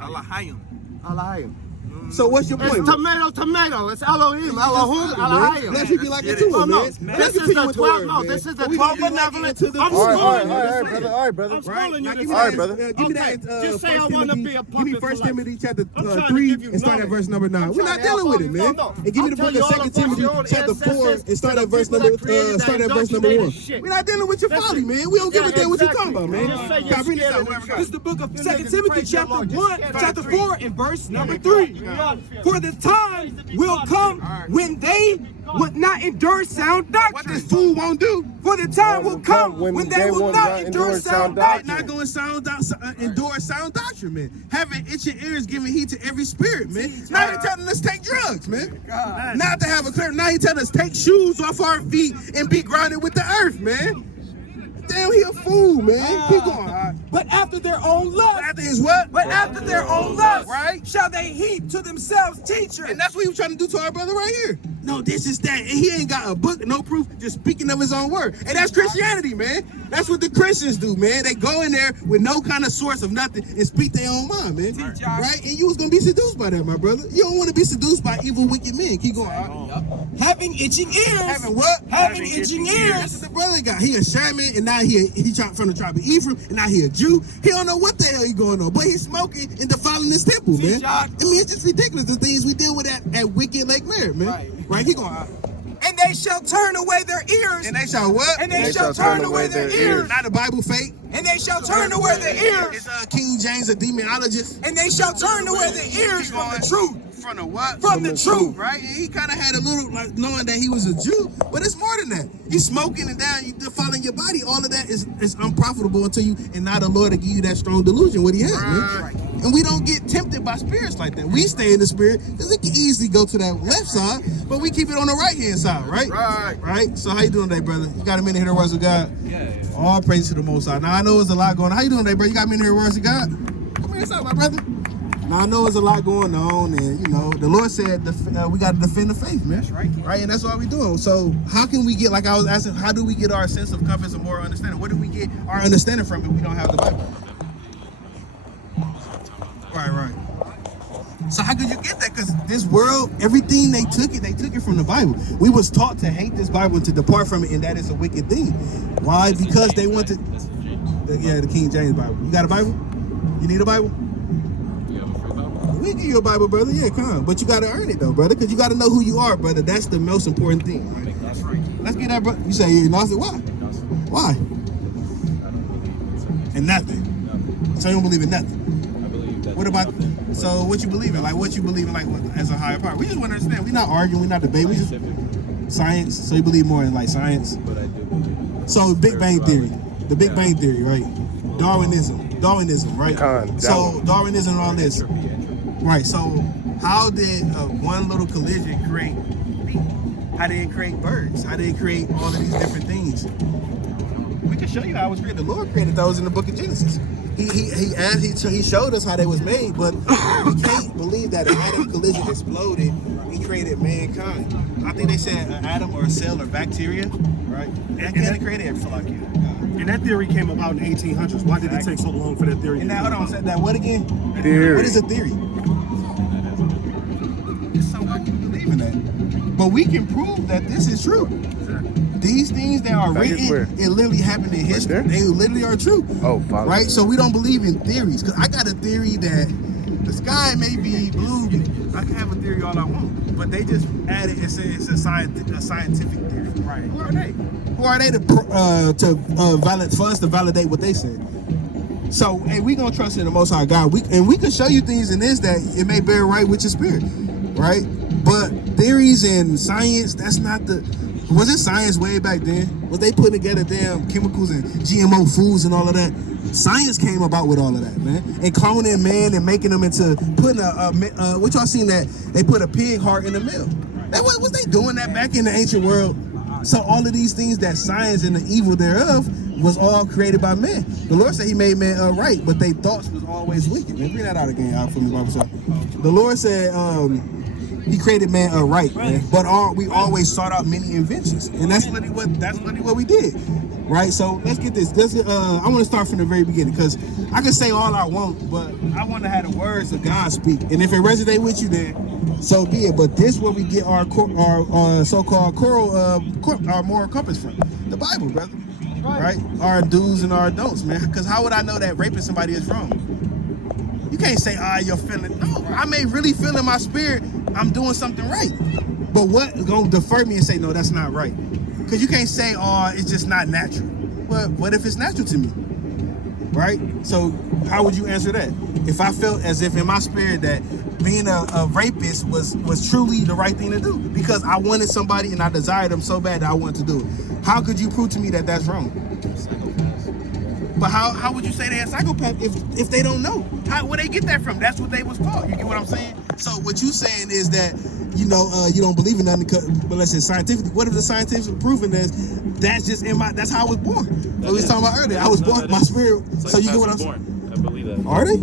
Alahayim. Elohim. So what's your point? It's tomato. It's Elohim. Elohim. Elohim. Bless you be like it too, Oh, no. man. This is the 12. No, this is the 12 benevolent. I'm schooling you this brother. way. All right, brother. I'm schooling you Give this me way. that, brother. give me Okay, that. just say I 1 wanna Timothy- be a Give me puppet 1 for Timothy life. chapter I'm trying to 3 give you and start at knowledge. verse number 9. I'm We're trying not to dealing help with all it, you. man. No, And give me I'll the tell book you of all 2 about Timothy your own chapter 4 ancestors and start to at the verse people number that created that start at verse number 1. indoctrinated shit. We're not dealing with your Listen. folly, man. We don't give a damn what you're talking about, man. Just say you're God, bring this scared out, of the whoever got truth. This is the book of You 2 niggas Timothy praise the chapter Lord. You're 1, scared of chapter the 4 and verse number 3. For the time will come when they would not endure sound What this doctrine. fool won't do. For the time will come when they will not endure sound Not doctrine. going endure sound doctrine, man. Having itching ears, giving heed to every spirit, man. Now he telling us take drugs, man. Not to have a clear. Now he telling us take shoes off our feet and be grounded with the earth, man. Damn, he a fool, man. Keep going. All right. But after their own lust, After his what? but after their own lust, Right. shall they heap to themselves teachers. And that's what he was trying to do to our brother right here. No, this is that. And he ain't got a book, no proof, just speaking of his own word. And that's Christianity, man. That's what the Christians do, man. They go in there with no kind of source of nothing and speak their own mind, man. Right? And you was going to be seduced by that, my brother. You don't want to be seduced by evil, wicked men. Keep going. Having itching ears. Having what? Having itching That's ears. what the brother got. He a shaman, and now he from the tribe of Ephraim, and now he a Jew. He don't know what the hell he going on, but he's smoking and defiling this temple, man. I mean, it's just ridiculous, the things we deal with at Wicked Lake Merritt, man. Right? He going, And they shall turn away their ears. and they shall what? And they shall turn away their ears. Not a Bible fake. And they shall turn away their ears. It's King James, a demonologist. And they shall turn away their ears from the truth. From the what? From the truth. Right? And he kind of had a little, like, knowing that he was a Jew, but it's more than that. You smoking and down, you defiling your body. All of that is unprofitable until you, and not the Lord to give you that strong delusion, what he has, man. And we don't get tempted by spirits like that. We stay in the spirit, because it can easily go to that left side, but we keep it on the right-hand side, right? Right? So how you doing today, brother? You got a minute here to words of God? Yeah. All praise to the Most High. Now, I know there's a lot going on. How you doing today, bro? You got a minute here to words of God? Come here inside, my brother. Now, I know there's a lot going on, and, you know, the Lord said we got to defend the faith, man. That's right. Right, and that's what we're doing. So how can we get, like I was asking, how do we get our sense of confidence and moral understanding? Where do we get our understanding from if we don't have the Bible? Right. So how could you get that? Because this world, everything they took it from the Bible. We was taught to hate this Bible and to depart from it, and that is a wicked thing. Why? Because they want to, the King James Bible. You got a Bible? You need a Bible? We give you a Bible, brother. Yeah, come on. But you got to earn it, though, brother, because you got to know who you are, brother. That's the most important thing. Right? That's right. Let's get that, brother. You say you're Gnostic. Why? Why? And nothing. So you don't believe in nothing. What about, so what you believe in? Like, what you believe in, like, what, as a higher power? We just want to understand. We're not arguing. We're not debating. We just, science. So you believe more in, like, science? So Big Bang Theory. The Big Bang Theory, right? Darwinism, right? So Darwinism and all this. Right, so how did one little collision create people? How did it create birds? How did it create all of these different things? We can show you how it was created. The Lord created those in the book of Genesis. He showed us how they was made, but we can't believe that an atom collision exploded. He created mankind. I think they said an atom or a cell or bacteria, right? And that created everything. And that theory came about in the 1800s. Why did it take so long for that theory? And now, hold on, said that what again? Theory. What is a theory? It's so hard to believe in that. But we can prove that this is true. These things that are written, it literally happened in history. They literally are true. Oh, Father. Right? So we don't believe in theories. Because I got a theory that the sky may be blue. I can have a theory all I want. but they just added it's a scientific theory. Right. Who are they? Who are they to validate for us to validate what they said? So, hey, we gonna trust in the Most High God. We can show you things in this that it may bear right with your spirit, right? But theories and science, that's not the. Was it science way back then? Was they putting together damn chemicals and GMO foods and all of that? Science came about with all of that, man. And cloning man and making them into putting what y'all seen that they put a pig heart in the milk. That was they doing that back in the ancient world. So all of these things that science and the evil thereof was all created by man. The Lord said he made man upright, but they thoughts was always wicked. Man, bring that out again out for me, Bible shop. The Lord said he created man upright, man. But we always sought out many inventions. And that's literally what we did. Right? So let's get this. I want to start from the very beginning because I can say all I want, but I want to have the words of God speak. And if it resonates with you, then so be it. But this is where we get our so-called our moral compass from. The Bible, brother. Right? Our do's and our don'ts, man. Because how would I know that raping somebody is wrong? You can't say, you're feeling. No, I may really feel in my spirit I'm doing something right. But what gonna defer me and say, no, that's not right? Because you can't say, it's just not natural. But what if it's natural to me? Right? So how would you answer that? If I felt as if in my spirit that being a rapist was truly the right thing to do because I wanted somebody and I desired them so bad that I wanted to do it. How could you prove to me that that's wrong? But how would you say they're a psychopath if they don't know? Where they get that from? That's what they was taught. You get what I'm saying? So what you saying is that you don't believe in nothing, but let's say scientifically. What if the scientific proven is that's just that's how I was born? What we was talking about earlier. I was born, my spirit. So you get what I'm saying? I believe that. Are they?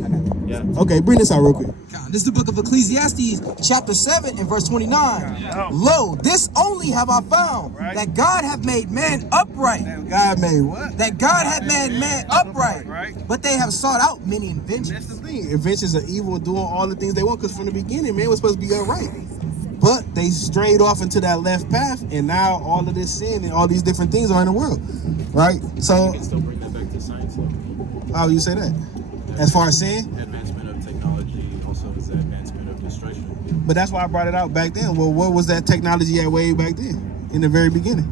Yeah. Okay, bring this out real quick. This is the book of Ecclesiastes, chapter 7 and verse 29. Lo, this only have I found, that God hath made man upright. That God made what? That God hath made man upright. But they have sought out many inventions. That's the thing. Inventions are evil, doing all the things they want, because from the beginning, man was supposed to be upright. But they strayed off into that left path, and now all of this sin and all these different things are in the world. Right? So You can still bring that back to science, though. how you say that? As far as sin? Advancement of technology also is the advancement of destruction. But that's why I brought it out back then. Well, what was that technology at way back then, in the very beginning?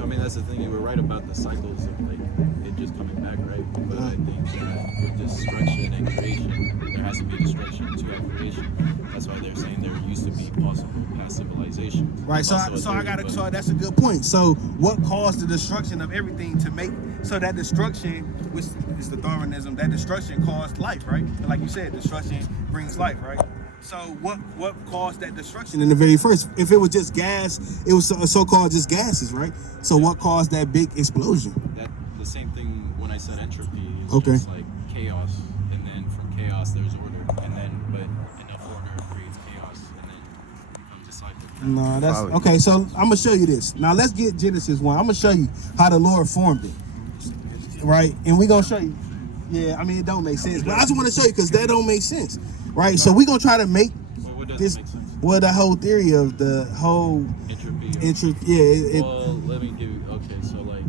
I mean, that's the thing. You were right about the cycles of like it just coming back, right? But I think that with destruction and creation, there has to be destruction to have creation. That's why they're saying there used to be possible past civilization. Right. So that's a good point. So what caused the destruction of everything to make so that destruction, which is the Darwinism, that destruction caused life, right? And like you said, destruction brings life, right? So what caused that destruction in the very first? If it was just gas, it was so-called just gases, right? So what caused that big explosion? That the same thing when I said entropy. It's Okay. just like chaos, and then from chaos there's order, and then but enough order creates chaos, and then it becomes a cycle. No, that's okay. So I'm gonna show you this. Now let's get Genesis 1. I'm gonna show you how the Lord formed it, right? And we're gonna show you. Yeah, I mean it don't make sense, but I just want to show you because that don't make sense, right? So we're gonna try to make What doesn't this. make sense? Well, the whole theory of the whole Entropy. yeah. Well, let me give you. Okay, so like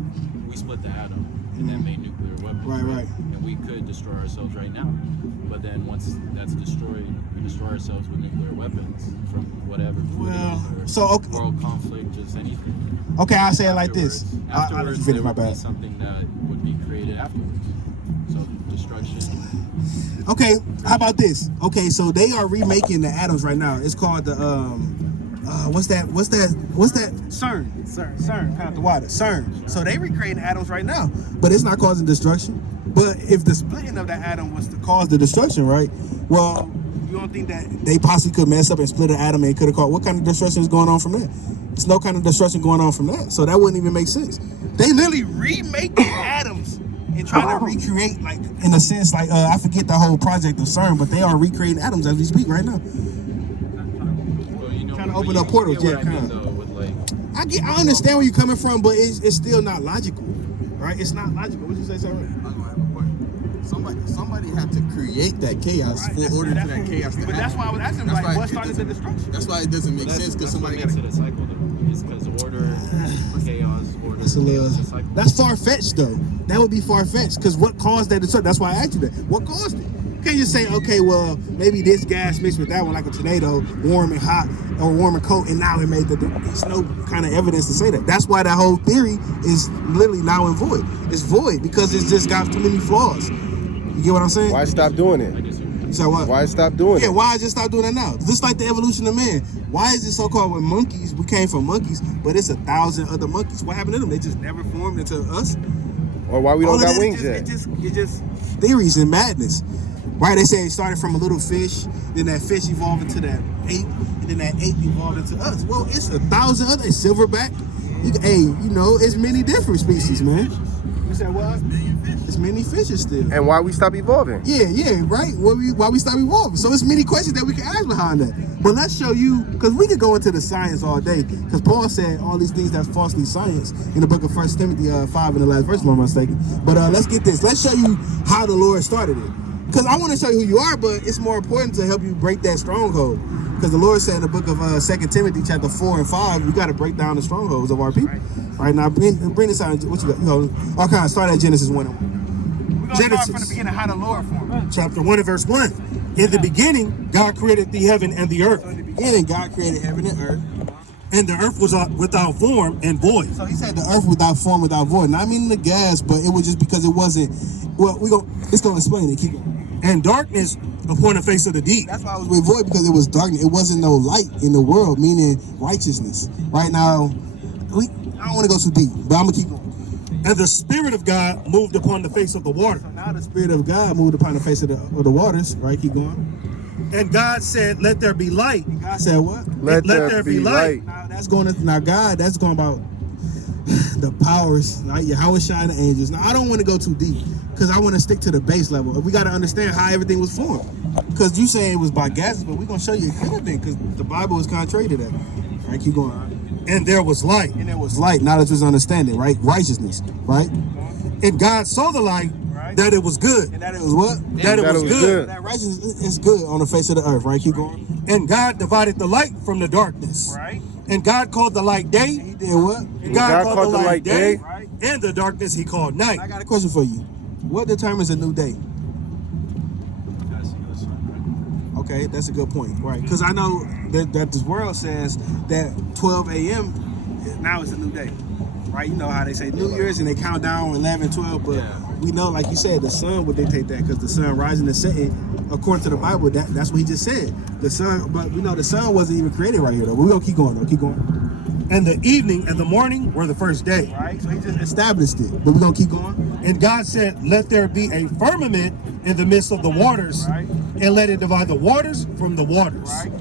we split the atom, and that made nuclear weapons. Right. And we could destroy ourselves right now, but then once that's destroyed, we destroy ourselves with nuclear weapons from whatever. Well, or so okay. world conflict, just anything. Okay, I'll say it like this. Afterwards, I'll there my would be bad. something that would be created afterwards. So destruction. Okay, how about this? Okay, so they are remaking the atoms right now. It's called the what's that? CERN, kind of the water. CERN. So they recreating atoms right now, but it's not causing destruction. But if the splitting of that atom was to cause the destruction, right? Well, you don't think that they possibly could mess up and split an atom and it could have caused? What kind of destruction is going on from that? There's no kind of destruction going on from that, so that wouldn't even make sense. They literally remaking atoms and trying to recreate, like in a sense, like I forget the whole project of CERN, but they are recreating atoms as we speak right now. Well, you know, Trying to open up portals, get what yeah, I mean, kinda. though, with like, I understand where you're coming from, but it's still not logical, right? It's not logical. What you say, sir? Somebody had to create that chaos for order for that chaos to happen. But that's why I was asking, like, what started the destruction? That's why it doesn't make sense, because somebody got makes it a cycle, though. It's because order, chaos, order, That's a little. chaos, a cycle. That's far fetched, though. That would be far fetched, because what caused that destruction? That's why I asked you that. What caused it? Can't just say, okay, well, maybe this gas mixed with that one, like a tornado, warm and hot, or warm and cold, and now it made the. There's no kind of evidence to say that. That's why that whole theory is literally now in void. It's void because it's just got too many flaws. You get what I'm saying? Why stop doing it? So what? Why stop doing Yeah, it? why just stop doing that now? Just like the evolution of man. Why is it so-called with monkeys? We came from monkeys, but it's 1,000 other monkeys. What happened to them? They just never formed into us. Or why we don't All of got that wings is yet? It's just theories and madness. Right? They say it started from a little fish, then that fish evolved into that ape, and then that ape evolved into us. Well, it's 1,000 other silverback. It's many different species, man. You said what? It's many fishes still. And why we stop evolving? Yeah, right. Why we stop evolving? So it's many questions that we can ask behind that. But let's show you, because we could go into the science all day. Because Paul said all these things that's falsely science in the book of 1 Timothy 5 in the last verse, if I'm not mistaken. But let's get this. Let's show you how the Lord started it. Because I want to show you who you are, but it's more important to help you break that stronghold. Because the Lord said in the book of 2 Timothy chapter 4 and 5, we got to break down the strongholds of our people. Right now, bring this out. What you got? Okay, start at Genesis 1. Genesis. Start from the beginning, how the Lord formed. Chapter 1 and verse 1. In the beginning, God created the heaven and the earth. So in the beginning, God created heaven and earth. And the earth was without form and void. So he said the earth without form, without void. Not meaning the gas, but it was just because it wasn't. Well, it's gonna explain it. Keep going. And darkness upon the face of the deep. That's why it was with void, because it was darkness. It wasn't no light in the world, meaning righteousness. Right now, I don't want to go too deep, but I'm gonna keep going. And the Spirit of God moved upon the face of the water. So now the Spirit of God moved upon the face of the waters. Right, keep going. And God said, "Let there be light." And God said what? Let there be light. Now that's going about the powers, right? Yahweh Shai the angels. Now I don't want to go too deep because I want to stick to the base level. We got to understand how everything was formed. Because you say it was by gases, but we're gonna show you it could have been, because the Bible is contrary to that. All right, keep going. And there was light. And there was light. Now that's just understanding, right? Righteousness, right? And God saw the light, that it was good. And that it was what? That it was good. That righteousness is good on the face of the earth, right? Keep going. And God divided the light from the darkness. Right. And God called the light day. And he did what? And God called the light day. Right. And the darkness he called night. I got a question for you. What determines a new day? Okay, that's a good point, right? Because I know that this world says that 12 a.m. now is a new day, right? You know how they say New Year's and they count down 11, 12, but we know, like you said, the sun would dictate that, because the sun rising and setting, according to the Bible, that's what he just said. The sun, but we know the sun wasn't even created right here, though. We're going to keep going, though. Keep going. And the evening and the morning were the first day. Right? So he just established it, but we're going to keep going. And God said, "Let there be a firmament in the midst of the waters, and let it divide the waters from the waters." Right.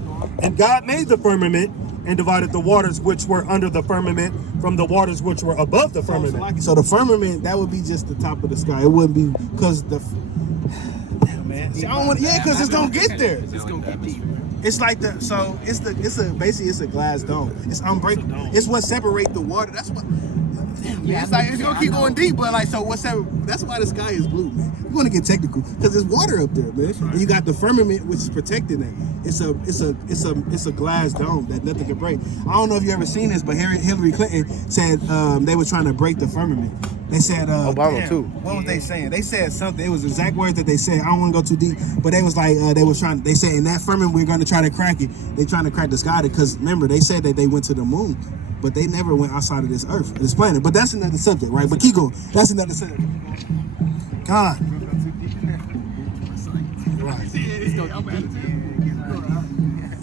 And God made the firmament and divided the waters which were under the firmament from the waters which were above the firmament. So the firmament, that would be just the top of the sky. It wouldn't be, because the... Damn, man. See, I don't want, because it's going to get there. It's gonna get deep. It's like basically it's a glass dome. It's unbreakable. It's what separates the water. That's what. Damn, man. It's like it's gonna keep going deep, but like, so that's why the sky is blue, man. We're gonna get technical because there's water up there, man. And you got the firmament, which is protecting it. It's a glass dome that nothing can break. I don't know if you ever seen this, but Hillary Clinton said they were trying to break the firmament. They said Obama too. What was they saying? They said something. It was exact words that they said. I don't want to go too deep, but they was like they said in that firmament we're going to try to crack it. They trying to crack the sky, because remember they said that they went to the moon, but they never went outside of this earth, this planet. But that's another subject, right? But keep going. That's another subject. God.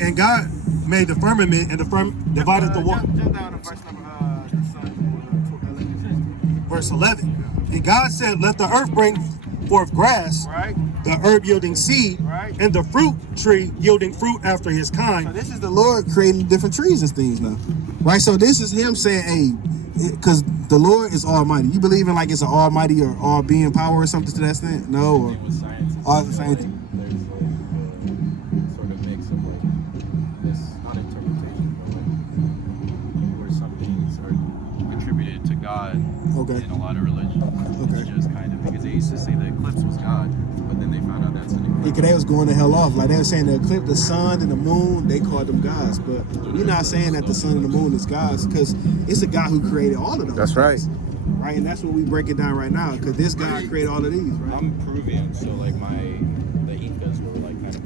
And God made the firmament, and divided the water. Jump down to verse number Verse 11. And God said, "Let the earth bring forth grass, the herb yielding seed, and the fruit tree yielding fruit after his kind." So this is the Lord creating different trees and things now, right? So this is him saying, hey, because the Lord is almighty. You believe in like it's an almighty or all being power or something to that extent? No? Or With science, all the same thing? there's sort of mix of like this, not interpretation, but like where some things are attributed to God Okay. in a lot of religions. Okay. It's just kind of, because they used to say the eclipse was God, but then they found out that's an eclipse. Because they was going the hell off. Like they were saying the eclipse, the sun and the moon, they called them gods. But we're not saying that the sun and the moon is gods, because it's a God who created all of them. That's right. Right, and that's what we break it down right now, because this God created all of these, right? I'm Peruvian, so like the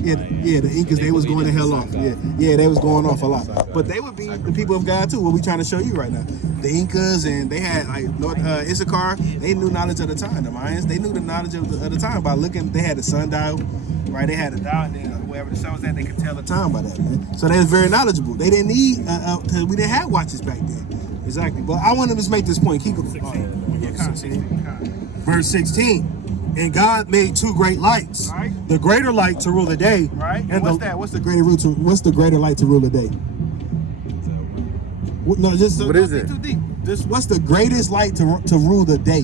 Yeah, the Incas, they was going the hell off. Yeah, they was going off a lot. But they would be the people of God too, what we trying to show you right now. The Incas, and they had like Issachar, they knew knowledge of the time. The Mayans, they knew the knowledge of the time by looking, they had the sundial, right? They had a dial, and then wherever the sun was at, they could tell the time by that, man. So they was very knowledgeable. They didn't need, cause we didn't have watches back then. Exactly. But I want to just make this point. Keep it. Verse 16. And God made two great lights. Right. The greater light to rule the day. Right. And what's the, that? What's the What's the greater light to rule the day? No, just What is it? Too deep. Just what's the greatest light to rule the day?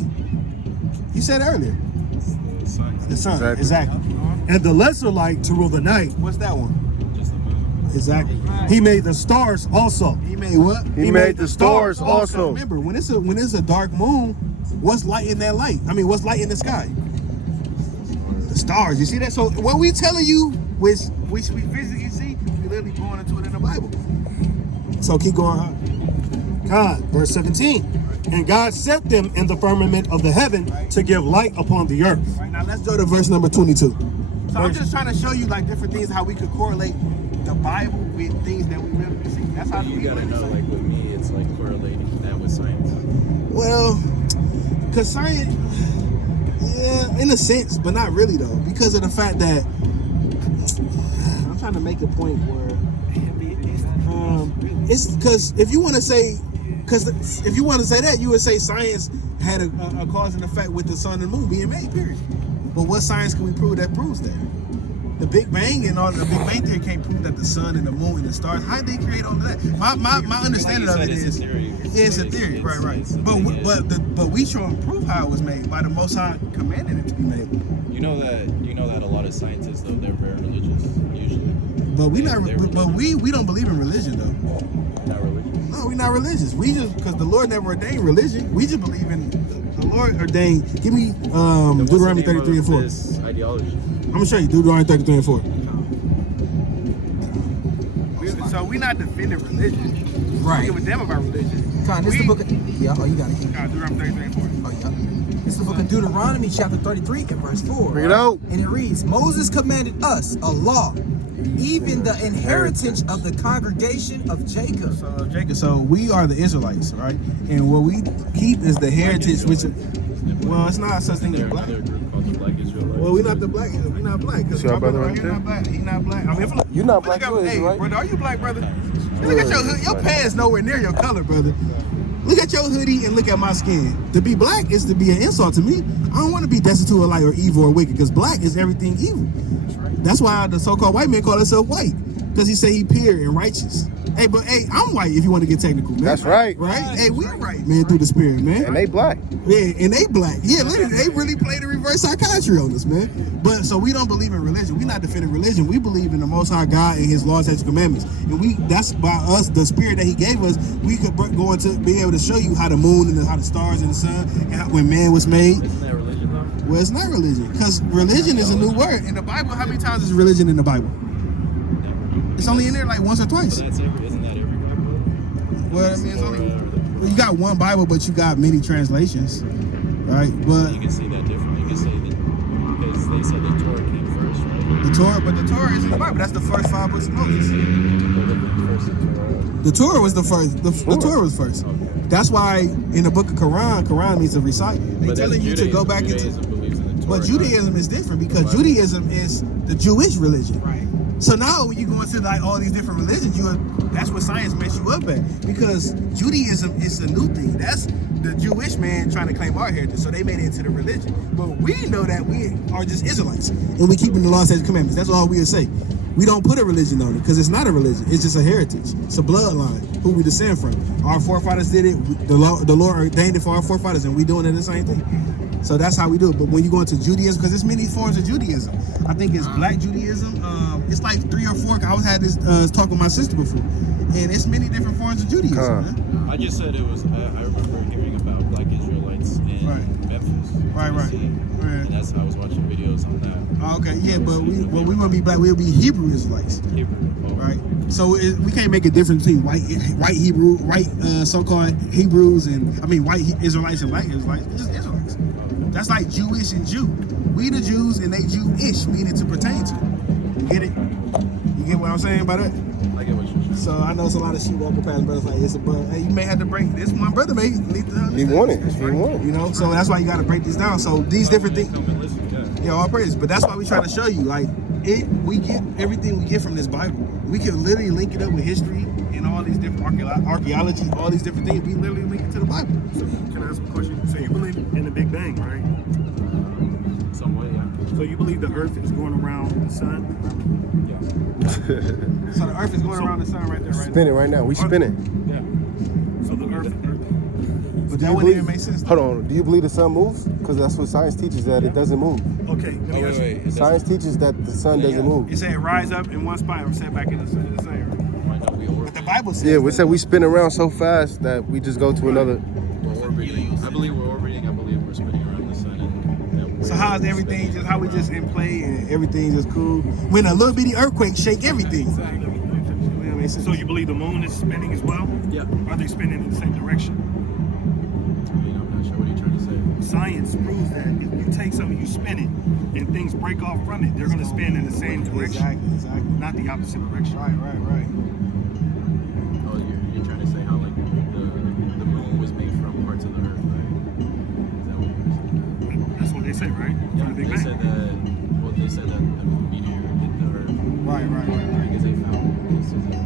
You said earlier. The sun. Exactly. And the lesser light to rule the night. What's that one? Exactly. He made the stars also. He made what? He made the stars also. Remember, when it's a dark moon, what's light in that light? I mean, what's light in the sky? The stars. You see that? So what we telling you, which we physically see, we literally going into it in the Bible. So keep going on. God, verse 17. And God set them in the firmament of the heaven to give light upon the earth. Right, now let's go to verse number 22. So I'm just trying to show you like different things, how we could correlate the Bible with things that we really see. That's how You gotta know, like with me, it's like correlating that with science. Well, because science, yeah, in a sense, but not really though, because of the fact that I'm trying to make a point where it's because if you want to say that, you would say science had a cause and effect with the sun and moon being made, period. But what science can we prove that proves that? The Big Bang and all the Big Bang theory can't prove that the sun and the moon and the stars. How did they create all of that? My understanding of it is, it's a theory, right. But we show and prove how it was made by the Most High commanding it to be made. You know that a lot of scientists though, they're very religious usually. But we don't believe in religion though. Not religious. No, we're not religious. We just, because the Lord never ordained religion. We just believe in the Lord ordained. Give me Deuteronomy 33 and 4. This ideology. I'm gonna show you Deuteronomy 33 and 4. So we're not defending religion. Right. We give a damn about religion. Con, this is the book of, yeah, oh, you got it. Deuteronomy 33 and 4. Oh, yeah. This is the book of Deuteronomy, chapter 33, and verse 4. Bring it out. And it reads, Moses commanded us a law, even the inheritance of the congregation of Jacob. So we are the Israelites, right? And what we keep is the heritage, which, well, it's not such thing as black. Well, we're not the black. We're not black. Because my brother right here not black. He's not black. I mean, You're not black, hey, right? brother, are you black, brother? Look at your hood. Your pants nowhere near your color, brother. Look at your hoodie and look at my skin. To be black is to be an insult to me. I don't want to be destitute or light or evil or wicked, because black is everything evil. That's why the so-called white man call himself white, because he say he pure and righteous. Hey, but hey, I'm white if you want to get technical, man. That's right. Right? Hey, we right, man, through the spirit, man. And they black. Yeah, and they black. Yeah, literally, they really play the reverse psychiatry on us, man. But so we don't believe in religion. We're not defending religion. We believe in the Most High God and His laws and His commandments. And that's by us, the spirit that He gave us, we could go into be able to show you how the moon and how the stars and the sun and how, when man was made. Isn't that religion though? Well, it's not religion, because religion is a new word. In the Bible, how many times is religion in the Bible? It's only in there like once or twice. But isn't that every Bible? Well, I mean, it's only, well, you got one Bible, but you got many translations, right? But You can see that differently. You can say that because they said the Torah came first, right? the Torah is in the Bible. That's the first 5 books of Moses. The Torah was the first. The Torah was first. That's why in the book of Quran means to recite. They But telling you to go back into. Judaism believes in the Torah. But Judaism is different, because Judaism is the Jewish religion. Right. So now when you go into like all these different religions, that's what science messed you up at, because Judaism is a new thing. That's the Jewish man trying to claim our heritage, so they made it into the religion. But we know that we are just Israelites, and we keeping the laws and commandments. That's all we'll say. We don't put a religion on it, because it's not a religion. It's just a heritage. It's a bloodline, who we descend from. Our forefathers did it. The Lord ordained it for our forefathers, and we doing it the same thing. So that's how we do it. But when you go into Judaism, because there's many forms of Judaism. I think it's Black Judaism. It's like 3 or 4. I had this talk with my sister before, and it's many different forms of Judaism. Man. I just said it was. I remember hearing about Black Israelites in Memphis, Right. And that's how I was watching videos on that. Oh, okay, yeah, but we won't be black. We'll be Hebrew Israelites. Right. So we can't make a difference between white Hebrew, so-called Hebrews, and white Israelites and black Israelites. It's just Israelites. That's like Jewish and Jew. We the Jews and they Jewish, meaning to pertain to. You get it? I'm saying by that? I get what you're saying. So I know it's a lot of shit walking past brothers like this, but hey, you may have to break this one brother may need to understand. He want it. That's He right. want it. You know, so that's why you gotta break this down. So these different things, Come and listen, yeah, all praise. But that's why we try to show you, like, we get everything we get from this Bible. We can literally link it up with history and all these different archaeology, all these different things. We literally link it to the Bible. So can I ask a question? So you believe in the Big Bang, right? Some way, yeah. So you believe the Earth is going around the sun? So the Earth is going around the sun right there, right? Spinning right now. We spinning. Yeah. So the Earth. But that wouldn't even make sense. Hold on. Do you believe the sun moves? Because that's what science teaches, that it doesn't move. Okay. Let me ask you. Science teaches that the sun doesn't move. It said rise up in one spot and set back in the sun. But the Bible says. Yeah, we said we spin around so fast that we just go to another. We're orbiting. I believe we're orbiting. I believe we're spinning around the sun. And that So how's everything just how we just in play and everything just cool? When a little bitty earthquake shake everything. So you believe the moon is spinning as well? Yeah. Are they spinning in the same direction? I'm not sure what you're trying to say. Science proves that if you take something, you spin it, and things break off from it, they're going to spin in the same direction, Exactly. not the opposite direction. Right. Oh, you're trying to say how like the moon was made from parts of the earth, right? Is that what you're saying? That's what they say, right? Yeah, From the Big they Bang. said that. Well, they said that the meteor hit the earth. Right. Because they found pieces of it.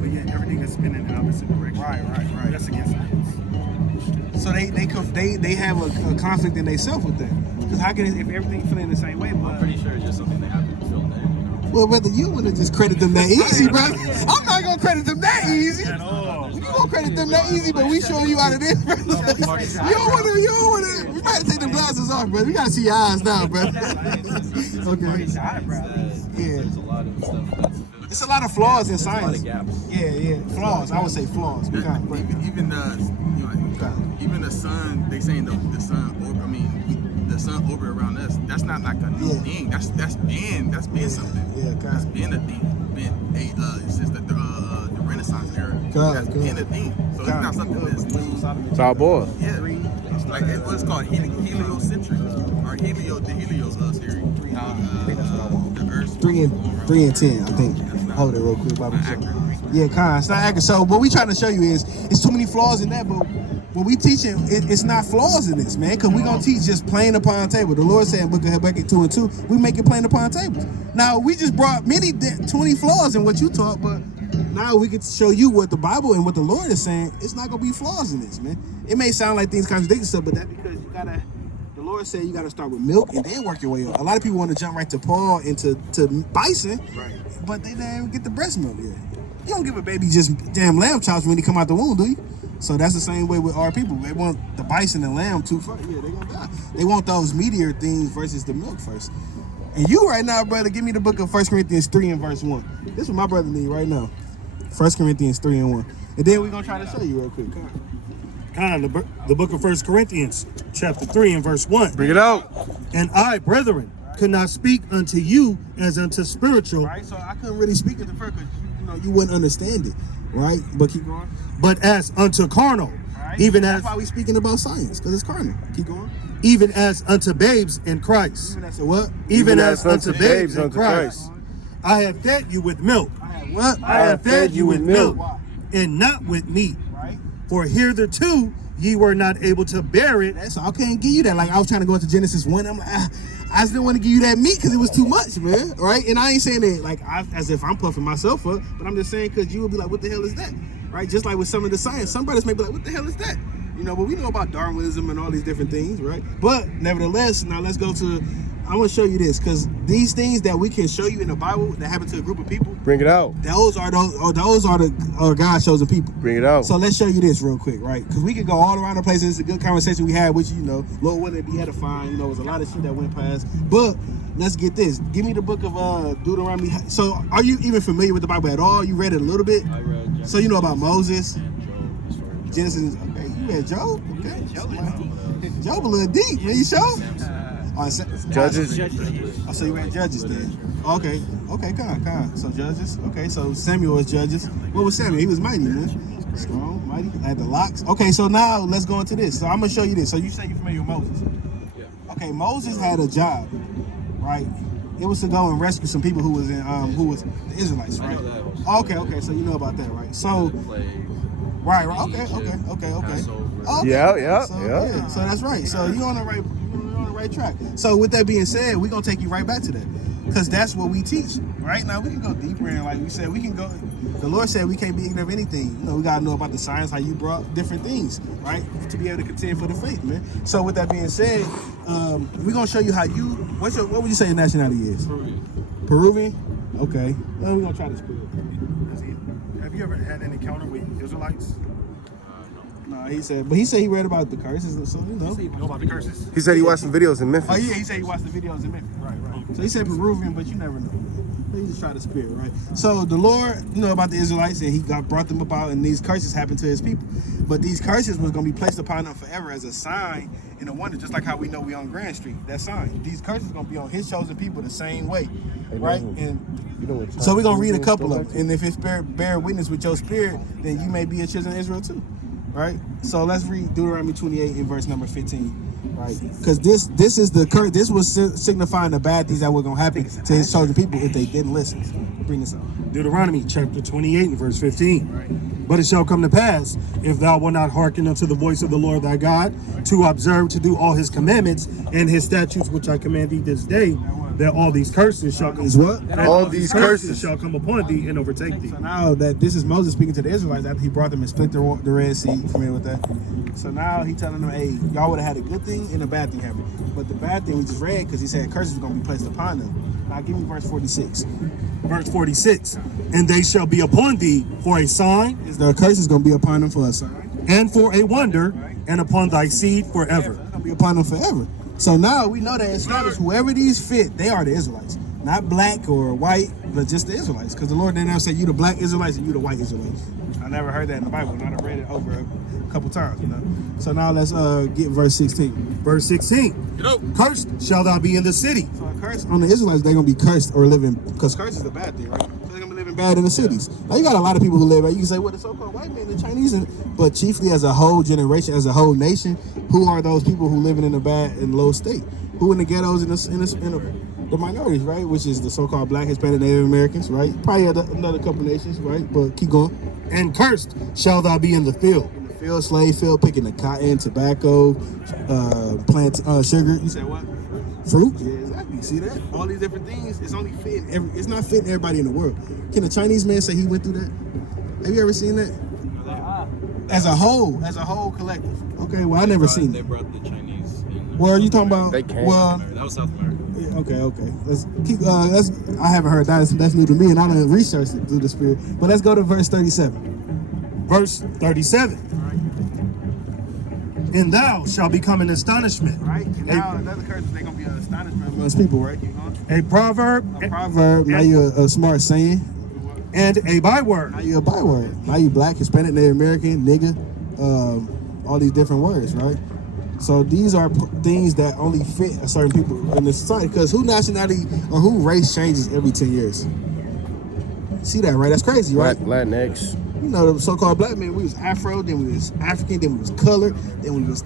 But yeah, everything is spinning in the opposite direction. Right. That's against science. So they have a conflict in themselves with that. Because how can if everything feeling the same way? I'm pretty sure it's just something that happened to fill that, you know. Well, whether you want to just credit them that easy, brother. I'm not gonna credit them that easy. At all. You gonna credit them that easy, but we showing you out of this, brother. You don't wanna. We might take them glasses off, brother. We gotta see your eyes now, brother. Okay. Yeah. There's a lot of stuff that's filled. It's a lot of flaws in science. A lot of gaps. Yeah. Flaws. I would say flaws. We kind of break. Even the sun, they saying the sun orbit. I mean, the sun orbit around us. That's not like a new thing. That's been something. Yeah, That's kind been a thing. Since the Renaissance era. God, That's God. been a thing. So it's not something that's new. It's our boy. Yeah, like what's called heliocentric or the Helios theory. The Earth. 3 and 10, I think. Hold it real quick, Bobby. Yeah, it's not accurate. So what we trying to show you is it's too many flaws in that, but what we teaching, it's not flaws in this, man, because we gonna teach just plain upon table. The Lord said in Book of Habakkuk 2 and 2, we make it plain upon tables. Now we just brought 20 flaws in what you taught, but now we can show you what the Bible and what the Lord is saying. It's not gonna be flaws in this, man. It may sound like things contradict stuff, but that's because the Lord said you gotta start with milk and then work your way up. A lot of people want to jump right to Paul and to bison, right? But they didn't even get the breast milk yet. You don't give a baby just damn lamb chops when he come out the womb, do you? So that's the same way with our people. They want the bison and lamb too first. Yeah, they gonna die. They want those meteor things versus the milk first. And you right now, brother, give me the book of 1 Corinthians 3 and verse 1. This is what my brother need right now. 1 Corinthians 3 and 1. And then we're gonna try to show you real quick. The book of 1 Corinthians, chapter 3 and verse 1. Bring it out. And I, brethren, could not speak unto you as unto spiritual, Right? So I couldn't really speak at the first because you wouldn't understand it. Right? But keep going. but as unto carnal, Right? even That's as why we speaking about science, because it's carnal. Keep going. even as unto babes in Christ. Even as a what? Even as unto babes in Christ. I have fed you with milk. What? I have fed you with milk, and not with meat. Right? For hitherto ye were not able to bear it. So I can't give you that. Like I was trying to go into Genesis 1. I'm like, I just didn't want to give you that meat because it was too much, man. Right? And I ain't saying that like as if I'm puffing myself up, but I'm just saying because you would be like, what the hell is that? Right? Just like with some of the science, some brothers may be like, what the hell is that? You know, but we know about Darwinism and all these different things, right? But nevertheless, now let's go to, I want to show you this because these things that we can show you in the Bible that happen to a group of people, Bring it out. those are the God's chosen people. Bring it out. So let's show you this real quick, right? Because we can go all around the place. It's a good conversation we had, which, you know, Lord willing, be edifying. You know, there's a lot of shit that went past. But let's get this. Give me the book of Deuteronomy. So are you even familiar with the Bible at all? You read it a little bit? I read Genesis. So you know about Moses, And Job, the story of Job. Genesis. Okay, you read Job? Okay. Job a little deep, man. You sure? Judges. Oh, so you read Judges then? Okay, come on. So Judges. Okay, so Samuel was Judges. What was Samuel? He was mighty, man. Strong, mighty, had the locks. Okay, so now let's go into this. So I'm gonna show you this. So you say you're familiar with Moses? Yeah. Okay, Moses had a job, right? It was to go and rescue some people who was in who was the Israelites, I right? know that whole Oh, okay, so you know about that, right? So the plague, right, okay. Passover. Yeah. So that's right. So you're on the right track. So with that being said, we're gonna take you right back to that, because that's what we teach. Right now, we can go deeper, and like we said, we can go. The Lord said we can't be ignorant of anything. You know, we gotta know about the science, how you brought different things, right, to be able to contend for the faith, man. So with that being said, we're gonna show you how you. What would you say your nationality is? Peruvian. Okay. Well, we're gonna try this. Have you ever had any encounter with Israelites? No, he said he read about the curses, so you know. You know about the curses? He said he watched some videos in Memphis. Oh yeah, he said he watched the videos in Memphis. Right. So he said Peruvian, but you never know. He just tried to spirit, right? So the Lord, you know about the Israelites, and he brought them about, and these curses happened to his people. But these curses was going to be placed upon them forever as a sign and a wonder, just like how we know we on Grand Street. That sign. These curses are going to be on his chosen people the same way, right? And so we're going to read a couple of them. And if his spirit bear witness with your spirit, then you may be a children of Israel too, right? So let's read Deuteronomy 28 in verse number 15. Right, because this is the curse. This was signifying the bad things that were going to happen to his chosen people if they didn't listen. Bring this up. Deuteronomy chapter 28 and verse 15. Right. But it shall come to pass, if thou wilt not hearken unto the voice of the Lord thy God, to observe to do all his commandments and his statutes which I command thee this day, that all these curses shall come. All these curses shall come upon thee and overtake thee. So now that this is Moses speaking to the Israelites after he brought them and split the Red Sea. You familiar with that? So now he telling them, hey, y'all would have had a good thing and a bad thing happen. But the bad thing we just read, because he said curses are going to be placed upon them. Now give me verse 46. Verse 46. And they shall be upon thee for a sign. The curse is going to be upon them for a sign. And for a wonder, and upon thy seed forever. It's going to be upon them forever. So now we know that established whoever these fit, they are the Israelites. Not black or white, but just the Israelites. Because the Lord didn't ever say you the black Israelites and you the white Israelites. I never heard that in the Bible, and I've read it over a couple times, you know. So now let's get verse 16. Verse 16. Cursed shall thou be in the city. So a curse on the Israelites, they're going to be cursed or living, because curse is the bad thing, right? So they're going to be living bad in the cities. Now you got a lot of people who live, right? You can say, well, the so-called white man, the Chinese, but chiefly as a whole generation, as a whole nation, who are those people who living in a bad and low state? Who in the ghettos the minorities, right? Which is the so-called black, Hispanic, Native Americans, right? Probably another couple nations, right? But keep going. And cursed shall thou be in the field. In the field, slave field, picking the cotton, tobacco, plant sugar. You said what? Fruit? Yeah, exactly. See that? All these different things. It's only fitting it's not fitting everybody in the world. Can a Chinese man say he went through that? Have you ever seen that? As a whole collective. Okay, well I never seen They it. brought the Chinese in. Well, are you talking about? They can't. Well, That was South America. yeah, okay. Let's keep. I haven't heard that. That's new to me, and I didn't research it through the spirit. But let's go to verse 37. Verse 37. And thou shalt become an astonishment. Right. And now another curse. They're gonna be an astonishment amongst people, right? A proverb. A proverb. Now you're a smart saying. And a byword. Now you're a byword. Now you black, Hispanic, Native American, nigga, all these different words, right? So these are things that only fit a certain people in the society. Because who nationality or who race changes every 10 years? See that, right? That's crazy, right? Latinx. You know, the so-called black man, we was Afro, then we was African, then we was colored, then we was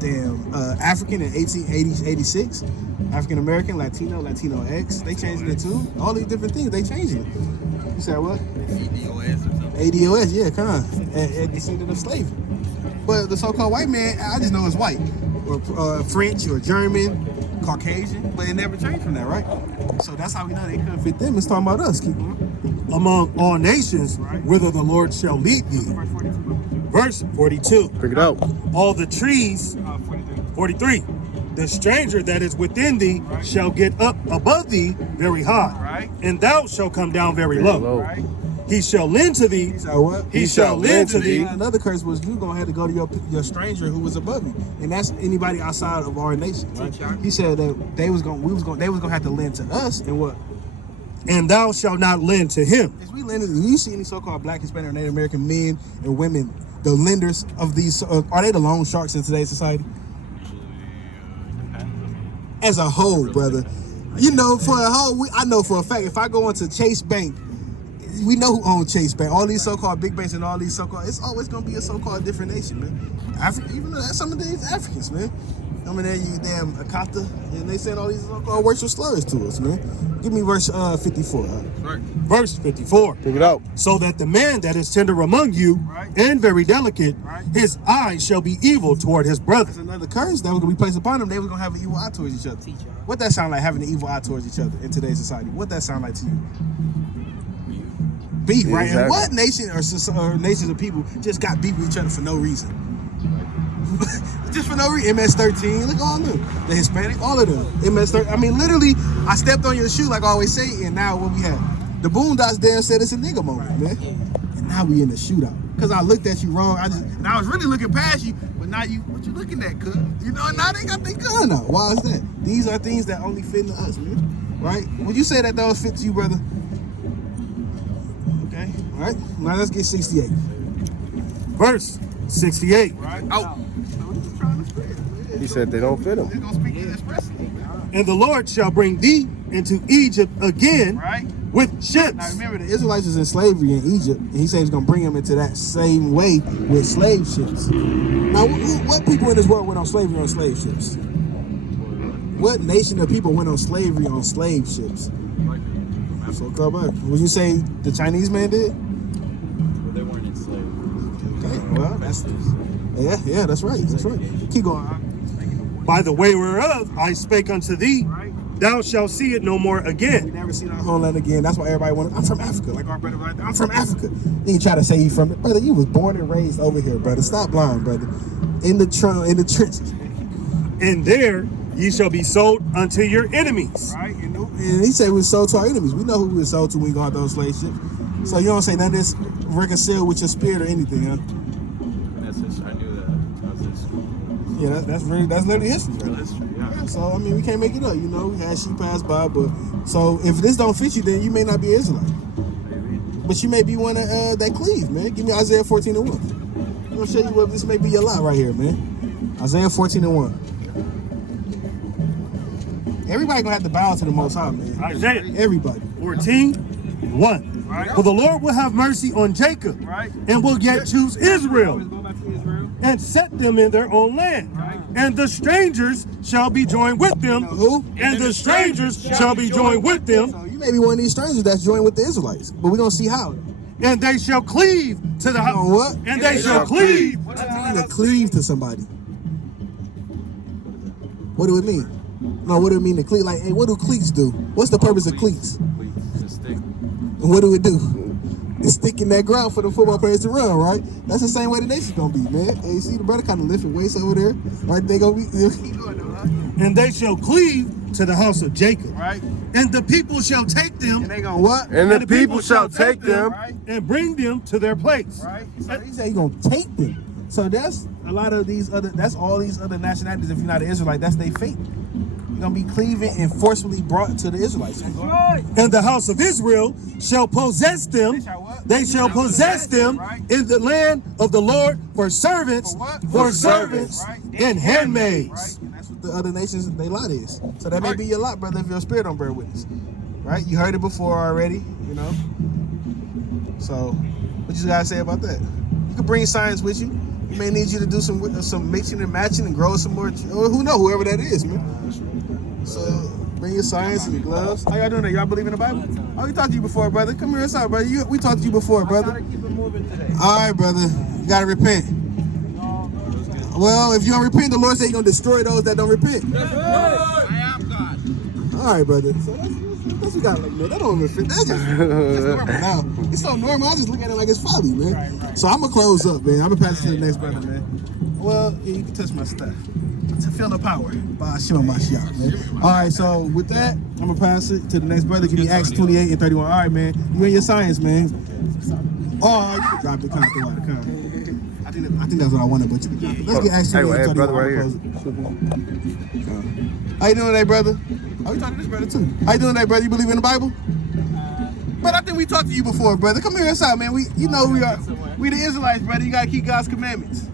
African in 1886, African American, Latino, Latino X. They changing it too. All these different things, they changing it. You said what? ADOS or something. ADOS, yeah, come on. And descendant of slavery. But the so-called white man, I just know it's white, or French, or German, Caucasian, but it never changed from that, right? So that's how we know they couldn't fit them. It's talking about us. Keep going. Among all nations, whither the Lord shall lead thee. Verse 42. Pick it out. All the trees. 43. The stranger that is within thee shall get up above thee very high, and thou shalt come down very low. Right. He shall lend to thee. So what? He shall lend to thee. Another curse was you gonna have to go to your stranger who was above you, and that's anybody outside of our nation. Right? He said that they was gonna have to lend to us, and what? And thou shalt not lend to him. Is we lending? Do you see any so-called black, Hispanic, or Native American men and women, the lenders of these? Are they the loan sharks in today's society? As a whole, brother, you know, for a whole, I know for a fact if I go into Chase Bank, we know who owns Chase Bank. All these so-called big banks and all these so-called, it's always gonna be a so-called different nation, man. Even though some of these Africans, man. I mean, there you damn Akata, and they saying all these racial slurs to us, man. Give me verse 54. Right. Verse 54. Pick it out. So that the man that is tender among you and very delicate, his eye shall be evil toward his brother. That's another curse that was going to be placed upon them. They were going to have an evil eye towards each other. What that sound like, having an evil eye towards each other in today's society? What that sound like to you? Beef, right? Exactly. And what nation or nations of people just got beef with each other for no reason? Just for no reason. MS-13, look at all of them. The Hispanic, all of them. MS-13. I mean, literally, I stepped on your shoe like I always say, and now what we have? The Boondocks there said it's a nigga moment, man. And now we in the shootout. Because I looked at you wrong. I was really looking past you, but now what you looking at, cuz? You know, now they got their gun out. Why is that? These are things that only fit to us, man. Right? Would you say that those fit to you, brother? Okay. All right. Now let's get 68. Verse 68. Out. He said they don't fit him. They're gonna speak expressly. And the Lord shall bring thee into Egypt again with ships. Now remember, the Israelites was in slavery in Egypt, and he said he's gonna bring them into that same way with slave ships. Now, what people in this world went on slavery on slave ships? What nation of people went on slavery on slave ships? So, would you say the Chinese man did? Well, they weren't enslaved. Okay, well, that's right. That's right. Keep going. By the way whereof I spake unto thee, thou shalt see it no more We again. never seen our homeland again. That's why everybody wanted. I'm from Africa, like our brother. I'm from Africa. Then you try to say you from it, brother. You was born and raised over here, brother. Stop lying, brother. In the trenches. And there ye shall be sold unto your enemies. Right, and he said we was sold to our enemies. We know who we was sold to when we got those slave ships. So you don't say none of this reconcile with your spirit or anything, huh? That's history. I knew that. That was history. Yeah, that's literally history. Real history, yeah. So I mean, we can't make it up. You know, we had sheep pass by, but so if this don't fit you, then you may not be an Israelite. But you may be one that cleave, man. Give me Isaiah 14:1. I'm gonna show you what this may be your lot right here, man. Isaiah 14:1. Everybody gonna have to bow to the Most High, man. Isaiah Everybody. 14:1. For the Lord will have mercy on Jacob, and will yet choose Israel, and set them in their own land. And the strangers shall be joined with them. Who? And the strangers shall be joined with them. So you may be one of these strangers that's joined with the Israelites, but we're gonna see how. And they shall cleave to the house. What? And they shall cleave. What does it mean to cleave to somebody? What do it mean? No, what do it mean to cleave? Like, hey, what do cleats do? What's the purpose of cleats? Cleats, a stick. And what do it do? It's sticking that ground for the football players to run, right? That's the same way the nation's gonna be, man. Hey, you see the brother kind of lifting weights over there, right? They gonna be. And they shall cleave to the house of Jacob. Right. And the people shall take them. And they gonna what? And the people shall take them. And bring them to their place. Right. So he said he gonna take them. So that's a lot of these other. That's all these other nationalities. If you're not an Israelite, that's their fate. You're gonna be cleaving and forcibly brought to the Israelites. And the house of Israel shall possess them. They shall possess them in the land of the Lord for servants, for servants and handmaids. And that's what the other nations they lot is. So that may be your lot, brother, if your spirit don't bear witness. Right? You heard it before already, you know. So what you guys say about that? You can bring science with you. You may need you to do some mixing and matching and grow some more, or who knows, whoever that is, man. So bring your science and your gloves. How y'all doing there? Y'all believe in the Bible? Oh, we talked to you before, brother. Come here inside, brother. We talked to you before, brother. All right, brother. You gotta repent. Well, if you don't repent, the Lord said He's gonna destroy those that don't repent. I am God. All right, brother. So that's what we got like, man. That don't even fit. That's normal now. It's so normal. I just look at it like it's folly, man. So I'm gonna close up, man. I'm gonna pass it to the next brother, man. Well, yeah, you can touch my stuff. To feel the power by Shema Mashiach, man. All right, so with that, I'm gonna pass it to the next brother. Give me Acts 28 and 31. All right, man. You and your science, man. Oh, you can drop the count through the count. I think that's what I wanted, but you can drop it. Let's get Acts 28 and 31. brother, right here. How you doing today, brother? Oh, we talking to this brother too. How you doing today, brother? You believe in the Bible? But I think we talked to you before, brother. Come here inside, man. You know who we are. We the Israelites, brother. You gotta keep God's commandments.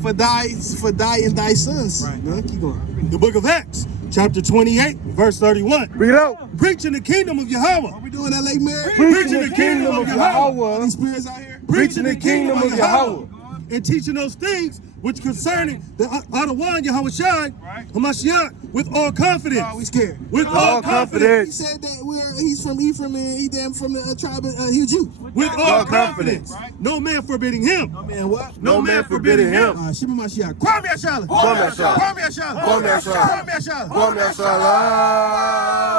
For thy and thy sons. Right, man. Keep going. The book of Acts, chapter 28, verse 31. Read it out. Preaching the kingdom of Yahweh. Are we doing that, Lake Mary? Preaching the kingdom of Yahweh. Any spirits out here? Preaching the kingdom of Yahweh. and teaching those things which concerning the Adawan Yahushai, Hamashiach, with all confidence. Oh, we scared. With all He confidence. said that he's from Ephraim and he damn from the tribe of he a Jew. With all confidence. No man forbidding him. No man what? No man forbidding him. Shimon Mashiach. Kwame Ashala. Kwame Ashala. Kwame Ashala. Kwame Ashala. Kwame Ashala. Kwame Ashala.